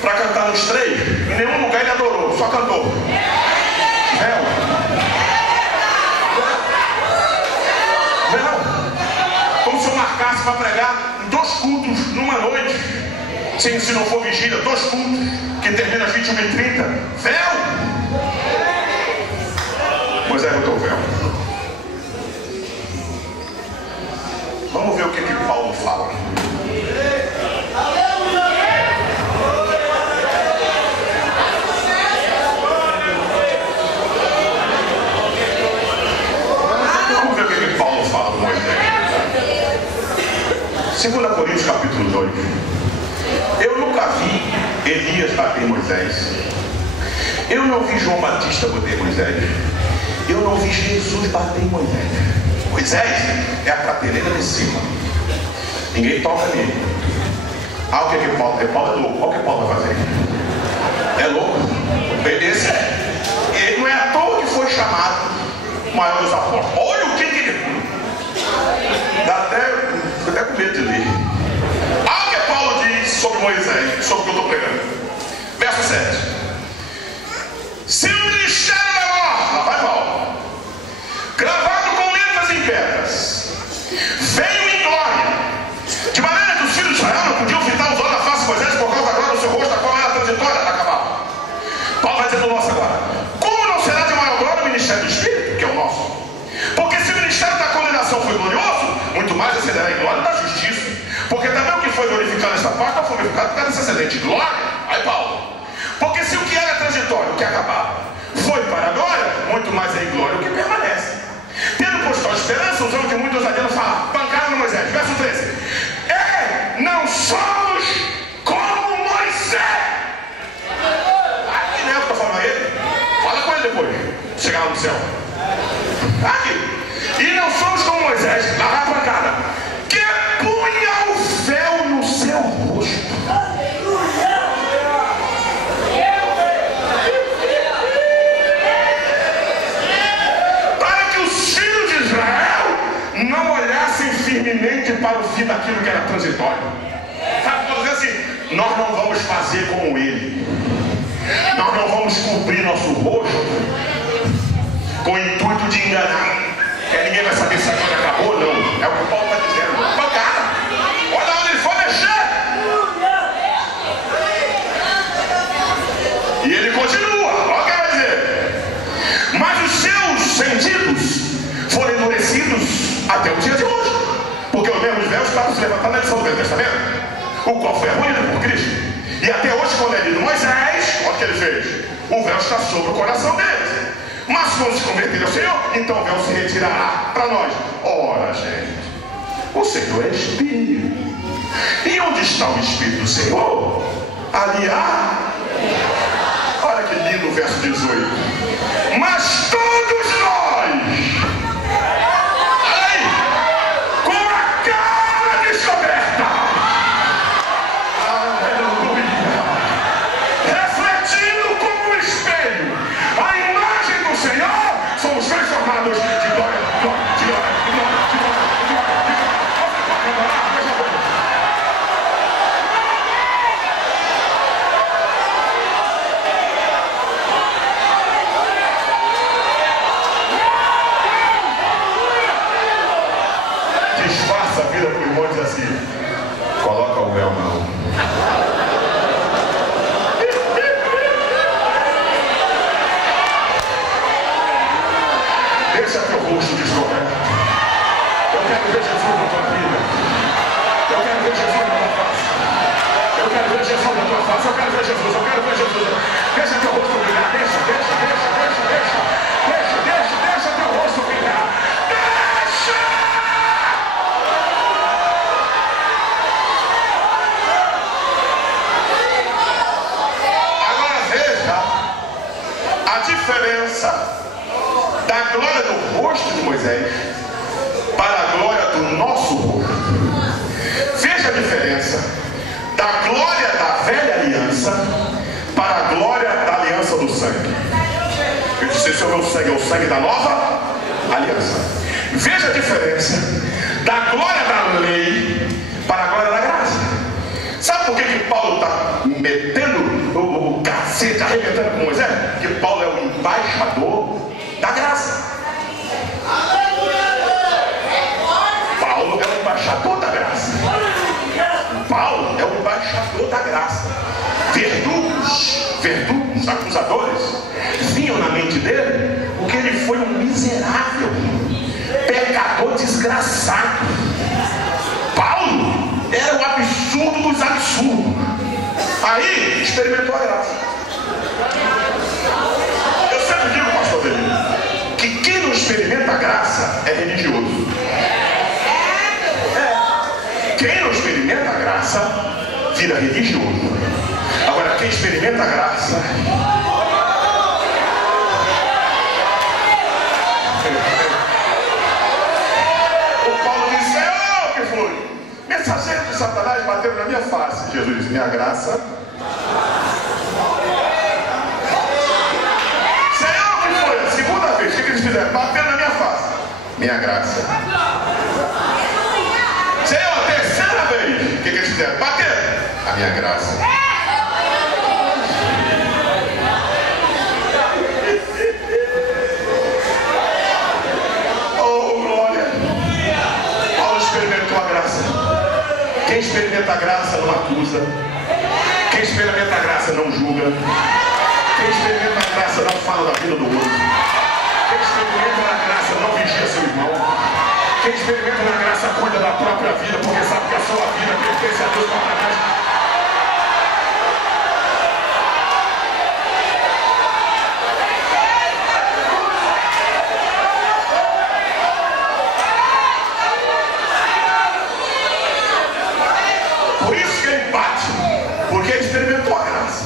para cantar nos 3. Em nenhum lugar ele adorou, só cantou. Véu. Como se eu marcasse para pregar 2 cultos numa noite, se não for vigília, 2 cultos que termina às 21h30. Véu! Moisés botou o véu. Vamos ver o que Paulo fala. Vamos ver o que Paulo fala do Moisés. 2 Coríntios capítulo 2. Eu nunca vi Elias bater Moisés. Eu não vi João Batista bater Moisés. Eu não vi Jesus bater Moisés. Moisés é a prateleira de cima. Ninguém toca nele. Ah, o que é que Paulo? Paulo é louco. Olha o que Paulo vai fazer. É louco. Esse ele não é à toa que foi chamado o maior dos apóstolos. Olha o que ele... Dá até com medo de ler. Olha o que Paulo diz sobre Moisés, sobre o que eu estou pregando. Verso 7. Se o ministério da morte, lá vai Paulo, gravado com letras em pedras, veio em glória, de maneira que os filhos de Israel não podiam fitar os olhos na face de Moisés por causa da glória do seu rosto, a qual era transitória, acabava. Paulo vai dizer do nosso agora. Como não será de maior glória o ministério do Espírito, que é o nosso? Porque se o ministério da condenação foi glorioso, muito mais excederá em glória da justiça. Porque também o que foi glorificado nesta parte foi glorificado por causa dessa excelente glória. Aí Paulo. Porque se o que era transitório, o que acabava, foi para a glória, muito mais é em glória o que permanece. Tendo posto tal esperança, os homens que muitos adiantam falar, pancaram no Moisés. Verso 13. Não somos como Moisés. Aqui não é o que eu estou falando a ele. Fala com ele depois. Chegar lá no céu. Aqui. E não somos como Moisés, lá vai a pancada, que punha o véu no seu rosto. Para que os filhos de Israel não olhassem firmemente para o fim daquilo que era transitório. Sabe, por dizer assim, nós não vamos fazer como ele. Nós não vamos cobrir nosso rosto com o intuito de enganar. Que ninguém vai saber se a glória acabou ou não. É o que o Paulo está dizendo. Pancada. Olha onde ele foi mexer. E ele continua. Olha o que vai dizer. Mas os seus sentidos foram endurecidos até o dia de hoje. Porque os mesmos véus estavam se levantando na lição do Velho Testamento, o qual foi abolido por Cristo. E até hoje, quando é lido Moisés, olha o que ele fez. O véu está sobre o coração deles. Mas quando se converter ao Senhor, então o véu se retirará para nós. Ora, gente, o Senhor é Espírito. E onde está o Espírito do Senhor? Ali há. Olha que lindo o verso 18. Mas todos nós, olha aí, com a cara descoberta, aleluia, refletindo como um espelho a imagem do Senhor, somos transformados de glória em glória, de glória em glória, de glória em glória, de glória. rosto descoberto. Eu quero ver Jesus na tua vida. Eu quero ver Jesus na tua face. Eu quero ver Jesus na tua face. Eu quero ver Jesus. Eu quero ver Jesus. Deixa teu rosto brilhar. Deixa teu rosto brilhar. Deixa! Agora veja a diferença da glória do rosto de Moisés para a glória do nosso rosto. Veja a diferença da glória da velha aliança para a glória da aliança do sangue. Eu disse, esse é o meu sangue, é o sangue da nova aliança. Veja a diferença da glória da lei para a glória da graça. Sabe por que Paulo está metendo o cacete, arrebentando com Moisés? Porque Paulo é o embaixador da graça. Paulo é o embaixador da graça. Paulo é o embaixador da graça. Verdugos, acusadores, vinham na mente dele porque ele foi um miserável, pecador desgraçado. Paulo era o absurdo dos absurdos. Aí experimentou a graça. Eu sempre digo, pastor Delino, que quem não experimenta a graça é religioso. Quem não experimenta a graça vira religioso. Agora, quem experimenta a graça o Paulo disse, o que foi? Mensageiro de Satanás bateram na minha face. Jesus disse, minha graça. Senhor, o que foi? Segunda vez, o que eles fizeram? Bateram na minha face. Minha graça. Senhor, terceira vez, o que eles fizeram? Bateram. A minha graça. Oh, glória. Paulo experimentou a graça. Quem experimenta a graça não acusa. Quem experimenta a graça não julga. Quem experimenta a graça não fala da vida do outro. Quem experimenta a graça não vigia seu irmão. Quem experimenta na graça cuida da própria vida, porque sabe que a sua vida pertence a Deus para trás. Por isso que ele bate, porque ele experimentou a graça.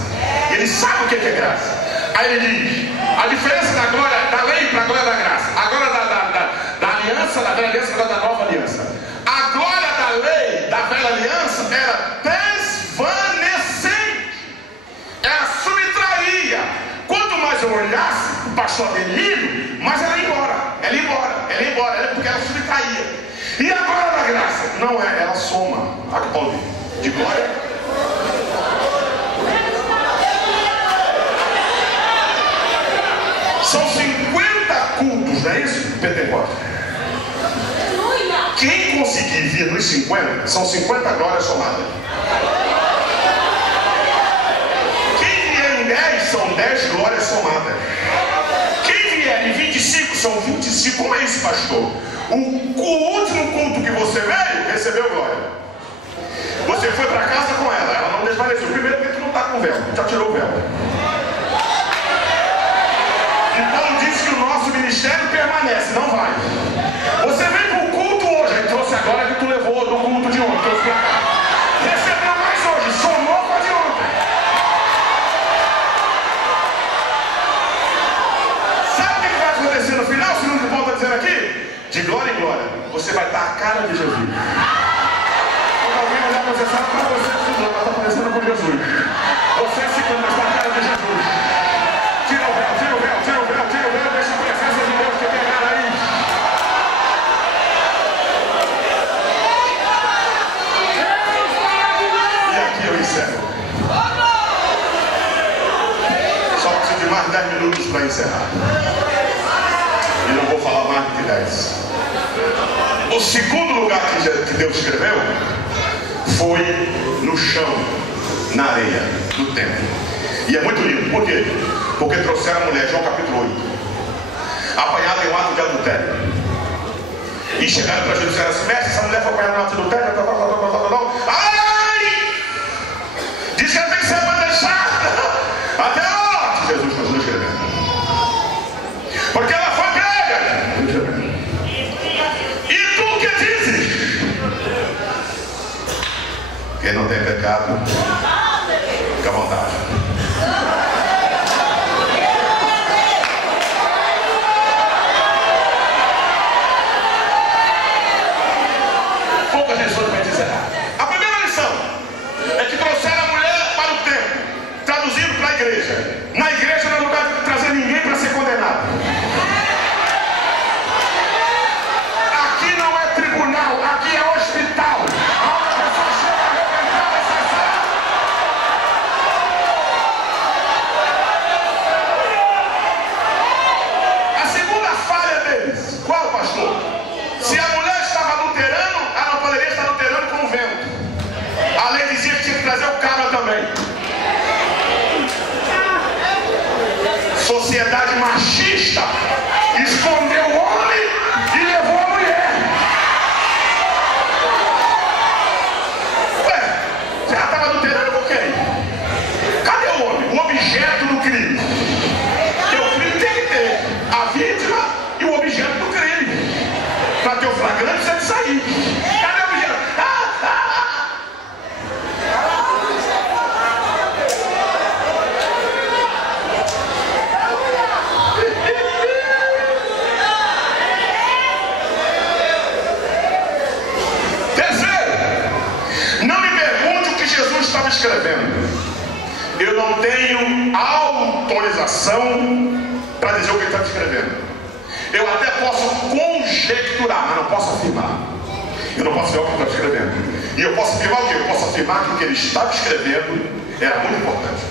Ele sabe o que é graça. Aí ele diz, a diferença da glória da lei para a glória da graça. A glória da aliança, da velha aliança, da nova aliança. A glória da lei, da velha aliança, era desvanecente. Ela subtraía. Quanto mais eu olhasse o pastor Adelino, mais ela ia embora. Ela ia embora, porque ela subtraía. E a glória da graça? Não é, ela soma. A que Paulo diz. De glória. São 50 cultos, não é isso? Pentecostes. Quem conseguir vir nos 50, são 50 glórias somadas. Quem vier em 10, são 10 glórias somadas. Quem vier em 25, são 25. Como é isso, pastor? O último culto que você veio, recebeu glória. Você foi para casa com ela não desvaneceu. Primeiro porque tu não está com véu, já tirou o véu. E Paulo disse que o nosso ministério permanece, não vai. Você veio para o culto hoje, aí trouxe agora que tu levou do culto de ontem, trouxe para cá. Recebeu mais hoje, somou com a de ontem. Sabe o que vai acontecer no final? O segundo que Paulo está dizendo aqui? De glória em glória, você vai estar a cara de Jesus. Você sabe que você estudou, mas está parecendo com Jesus. Você se canta com a cara de Jesus. Tira o véu, deixa a presença de Deus te pegar aí. E aqui eu encerro. Só preciso de mais 10 minutos para encerrar. E não vou falar mais do que 10. O segundo lugar que Deus escreveu foi no chão, na areia do templo. E é muito lindo. Por quê? Porque trouxeram a mulher, João capítulo 8. apanhada em um ato de adultério. E chegaram para Jesus e disseram assim: mestre, essa mulher foi apanhada no ato de adultério. Ai! Diz que ela tem que ser apedrejada até a morte. Jesus continua escrevendo. Porque ela foi pega. E tu que dizes? Quem não tem pecado, fica à vontade. Poucas lições para dizer. A primeira lição é que trouxeram a mulher para o templo, traduzindo para a igreja. Na igreja não é lugar de trazer ninguém para ser condenado. Aqui não é tribunal, aqui é hospital. Onde a pessoa chega arrebentada e sai fora. A segunda falha deles, qual, pastor? Se a mulher estava adulterando, ela não poderia estar adulterando com o vento. A lei dizia que tinha que trazer o cabra também. Sociedade machista escondeu o homem e levou a mulher. Ué, você já estava adulterando com quem? Cadê o homem? O objeto do crime. Porque o crime tem que ter a vítima e o objeto do crime. Para ter o flagrante, você tem que sair. Cadê o objeto? Estava escrevendo. Eu não tenho autorização para dizer o que ele estava escrevendo. Eu até posso conjecturar, mas não posso afirmar. Eu não posso afirmar o que ele estava escrevendo. E eu posso afirmar o quê? Eu posso afirmar que o que ele estava escrevendo era muito importante.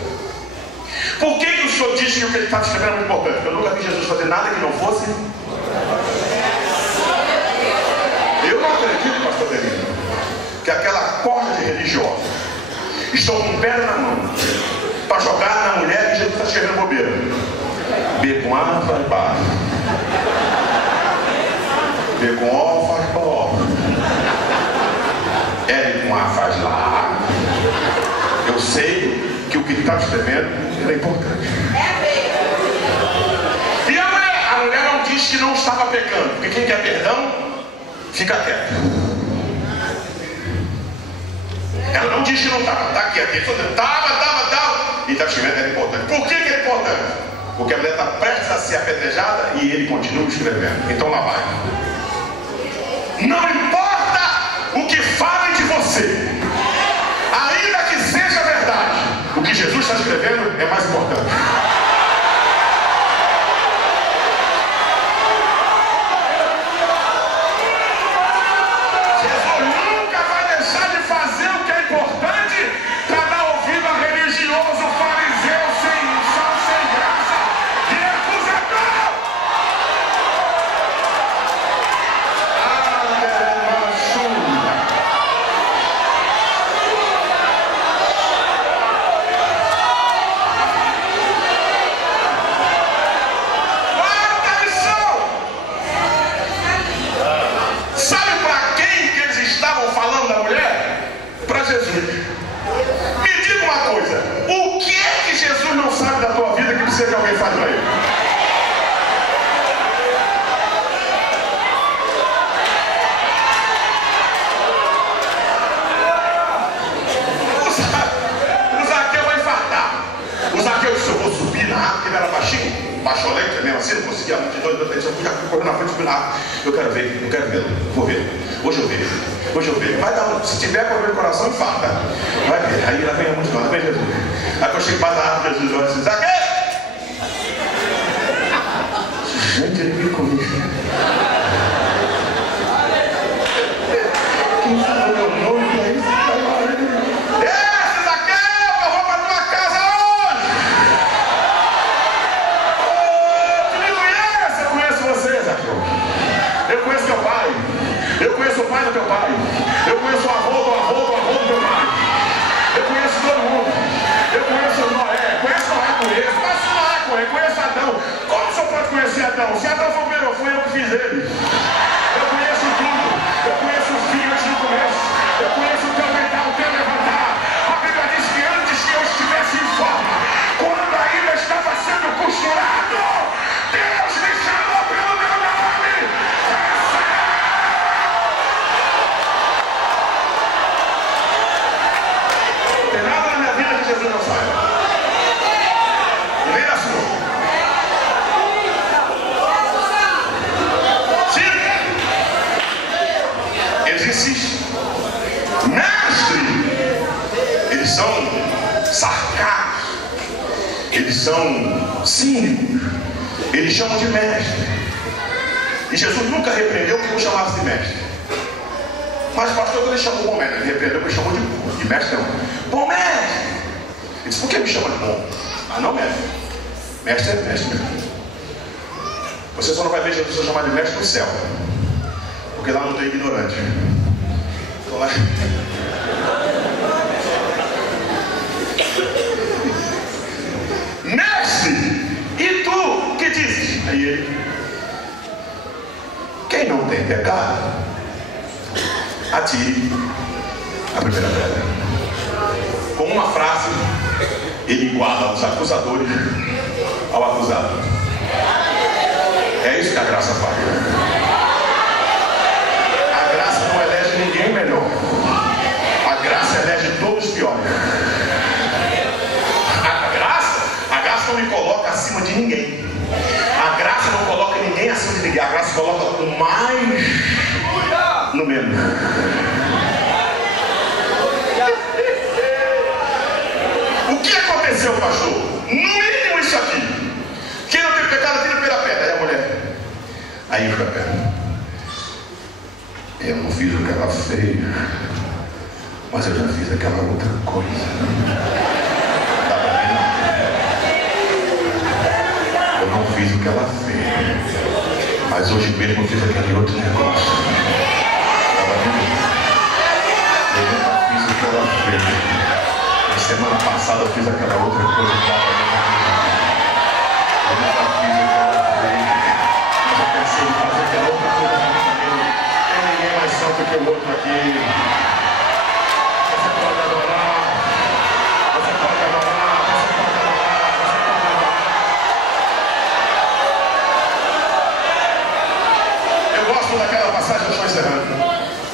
Por que o senhor diz que o que ele estava escrevendo era muito importante? Porque eu nunca vi Jesus fazer nada que não fosse. Eu não acredito, pastor Delino, que aquela corda de religiosos estão com pedra na mão para jogar na mulher e Jesus está escrevendo bobeira. B com A faz bar. B com O faz pó. L com A faz lá. Eu sei que o que está escrevendo era importante. E a mulher não diz que não estava pecando, porque quem quer perdão fica quieto. Ela não diz que não estava, está quieta. Ele falou, estava. E está escrevendo, era importante. Por que é importante? Porque a mulher está prestes a ser apedrejada e ele continua escrevendo. Então lá vai. Não importa o que falem de você, ainda que seja verdade, o que Jesus está escrevendo é mais importante. Importante para dar ouvido a religioso, fariseu, sem unção, sem graça e acusador. Quarta lição. Sabe para quem que eles estavam falando da mulher? Para Jesus. Me diga uma coisa: o que é que Jesus não sabe da tua vida que precisa que alguém fale para ele? O Zaqueu vai infartar. O Zaqueu disse: eu vou subir na árvore, porque ele era baixinho, baixolento mesmo assim, não conseguia a multidão, eu já fui correndo na frente do árvore. Eu quero vê-lo, vou ver. Hoje eu vejo. Vai dar, se tiver problema no coração, infarta. Vai ver. Aí lá vem a multidão, lá vem Jesus. Aí quando eu chego para a árvore, Jesus olha assim: Zaqueu! Gente, ele me comeu. Quem falou meu nome para isso? Desce, Zaqueu! Eu vou para tua casa hoje! Tu me conhece? Eu conheço você, Zaqueu. Eu conheço teu pai. Eu conheço o pai do teu pai. Eu conheço o avô do teu pai. Eu conheço todo mundo. Eu conheço Noé. Conheço Noé, conheço. Mas Noé, conheço Adão. Como o senhor pode conhecer Adão? Se Adão for esses mestres, eles são sarcásticos, eles são cínicos, eles chamam de mestre. E Jesus nunca repreendeu quem o chamasse de mestre. Mas pastor, quando ele chamou bom mestre, ele repreendeu porque chamou de mestre não. Bom mestre! Ele disse, por que me chama de bom? Ah não, mestre. Mestre é mestre mesmo. Você só não vai ver Jesus chamar de mestre no céu, porque lá não tem ignorante. Então lá... Mestre! E tu que dizes? Aí ele, quem não tem pecado, atire a primeira pedra. Com uma frase, ele iguala os acusadores ao acusado. É isso que a graça faz. A graça não elege ninguém melhor. A graça elege todos os piores. A graça não me coloca acima de ninguém. A graça não coloca ninguém acima de ninguém. A graça coloca o mais no menos. O que aconteceu, pastor? No mínimo isso aqui. Quem não tem pecado, tira a primeira pedra. Aí a mulher. Aí fica a pedra. Eu não fiz o que ela fez, mas eu já fiz aquela outra coisa. Dá pra mim não. Eu não fiz o que ela fez, mas hoje mesmo eu fiz aquele outro negócio. Dá pra mim não. Eu nunca fiz o que ela fez. Na semana passada eu fiz aquela outra coisa. Eu nunca fiz o que ela fez, mas eu pensei em fazer aquela outra coisa também. Tem ninguém mais santo que o outro aqui. Você pode adorar. Você pode adorar. Você pode adorar. Você pode adorar. Eu gosto daquela passagem, eu estou encerrando.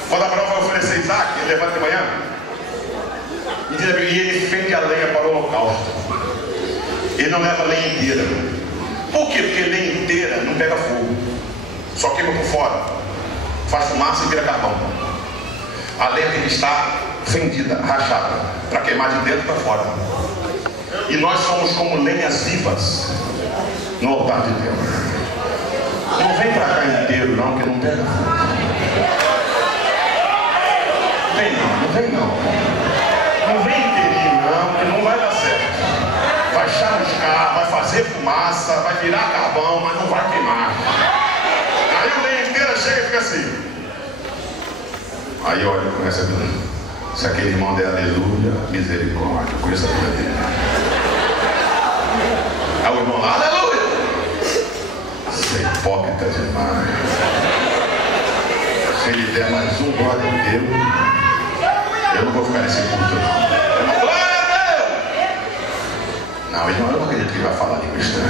Quando Abraão vai oferecer Isaac, ele levanta de manhã e ele fende a lenha para o holocausto. Ele não leva a lenha inteira. Por quê? Porque a lenha inteira não pega fogo, só queima por fora, faz fumaça e vira carvão. A lenha tem que estar fendida, rachada, para queimar de dentro para fora. E nós somos como lenhas vivas no altar de Deus. Não vem para cá inteiro não, que não pega fogo. Vem não, não vem não. Não vem inteirinho não, que não vai dar certo. Vai chamuscar, vai fazer fumaça, vai virar carvão, mas não vai queimar. Aí a lenha inteira chega e fica assim. Aí olha, começa a... Se aquele irmão der aleluia, misericórdia, eu conheço a vida dele. Aí o irmão lá, aleluia! Você é hipócrita demais. Se ele der mais um glória a Deus, eu não vou ficar nesse culto não. Irmão, glória a Deus! Não, irmão, eu não acredito que ele vai falar língua estranha.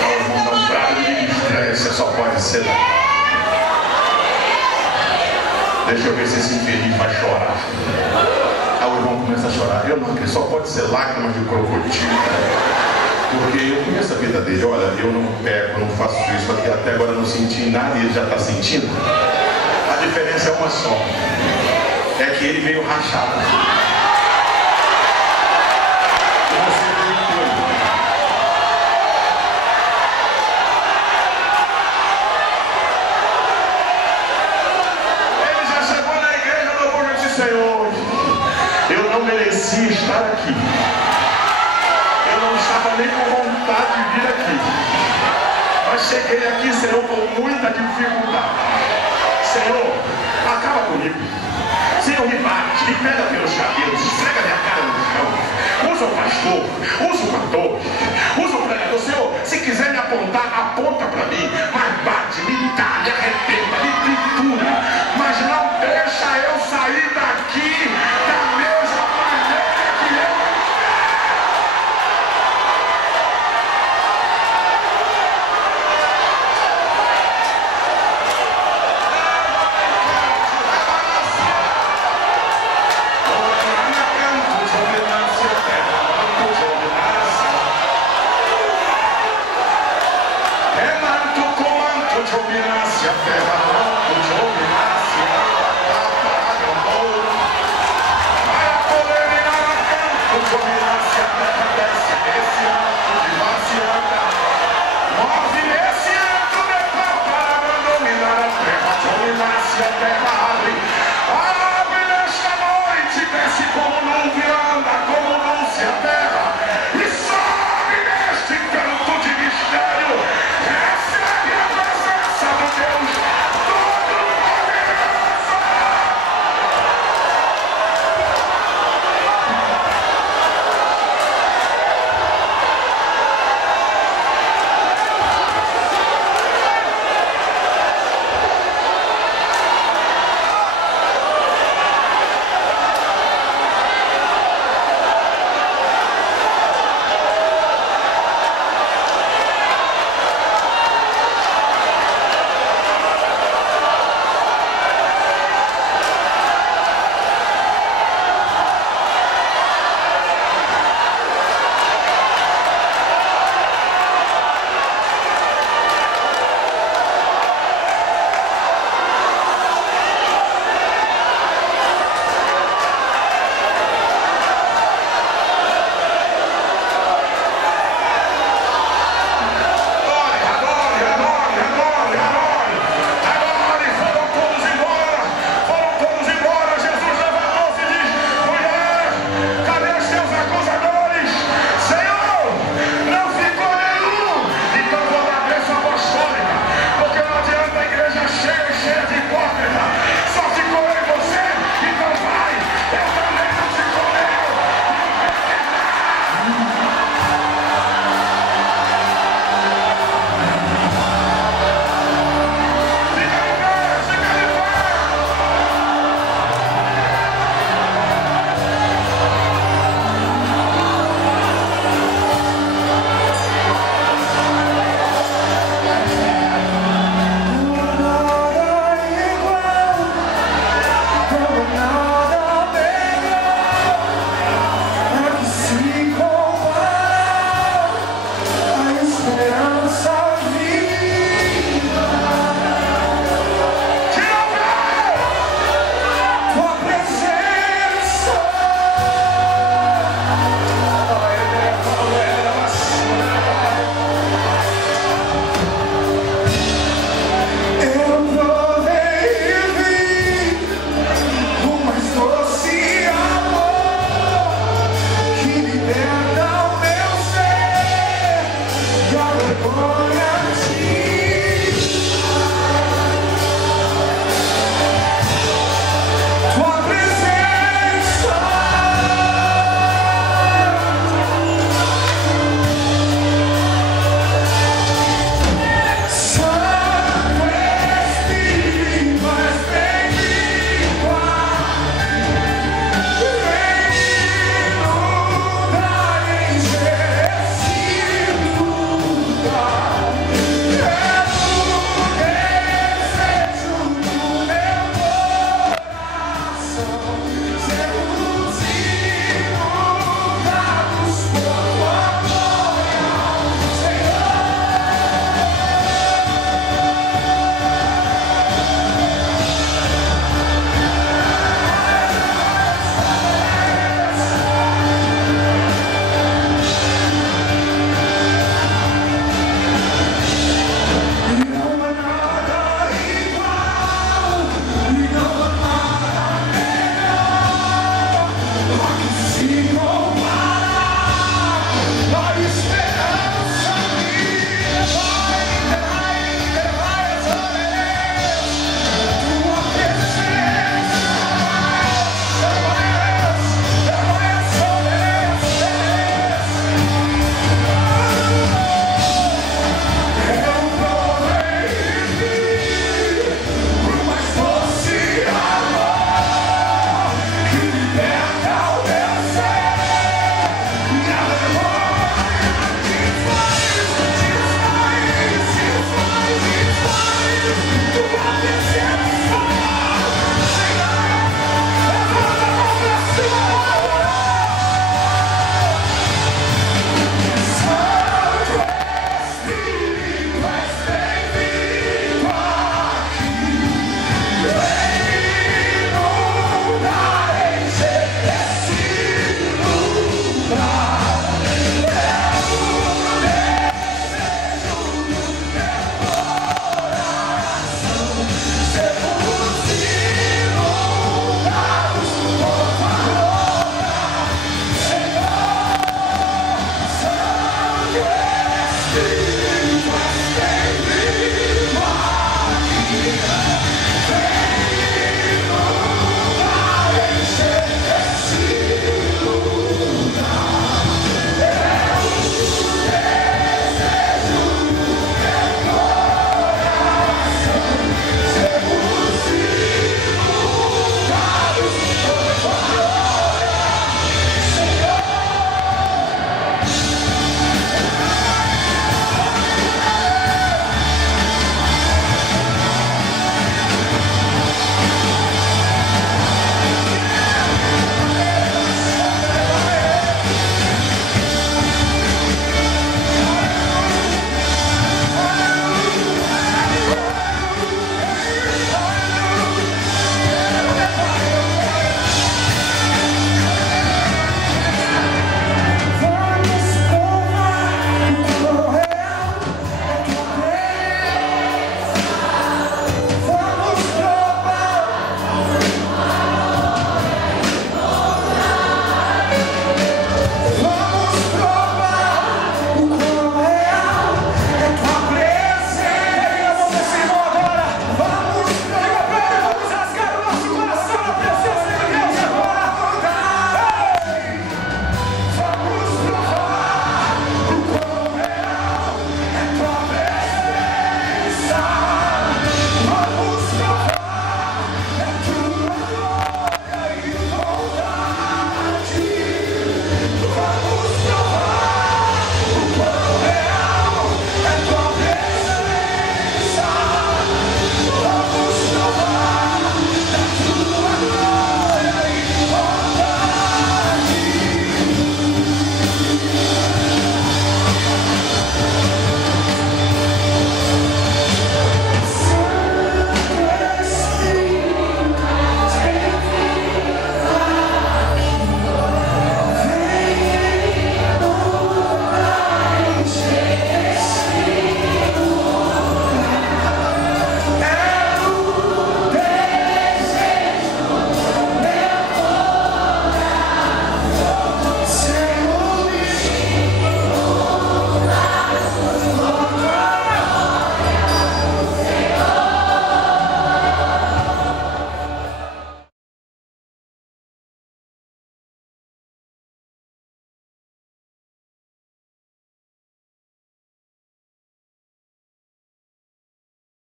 Não, irmão, dá um prato de língua estranha, você só pode ser lá. Deixa eu ver se esse infeliz vai chorar. Aí o irmão começa a chorar. Eu não acredito, só pode ser lágrimas de crocodilo. Porque eu conheço a vida dele. Olha, eu não peco, não faço isso, porque até agora eu não senti nada e ele já está sentindo. A diferença é uma só. É que ele veio rachado. E você veio todo. Ele já chegou na igreja do amor de Senhor. Eu não merecia estar aqui. Eu não estava nem com vontade de vir aqui. Mas cheguei aqui, Senhor, com muita dificuldade. Senhor, acaba comigo. Senhor, me bate, me pega pelos cabelos, esfrega minha cara no chão. Usa o pastor, usa o cantor,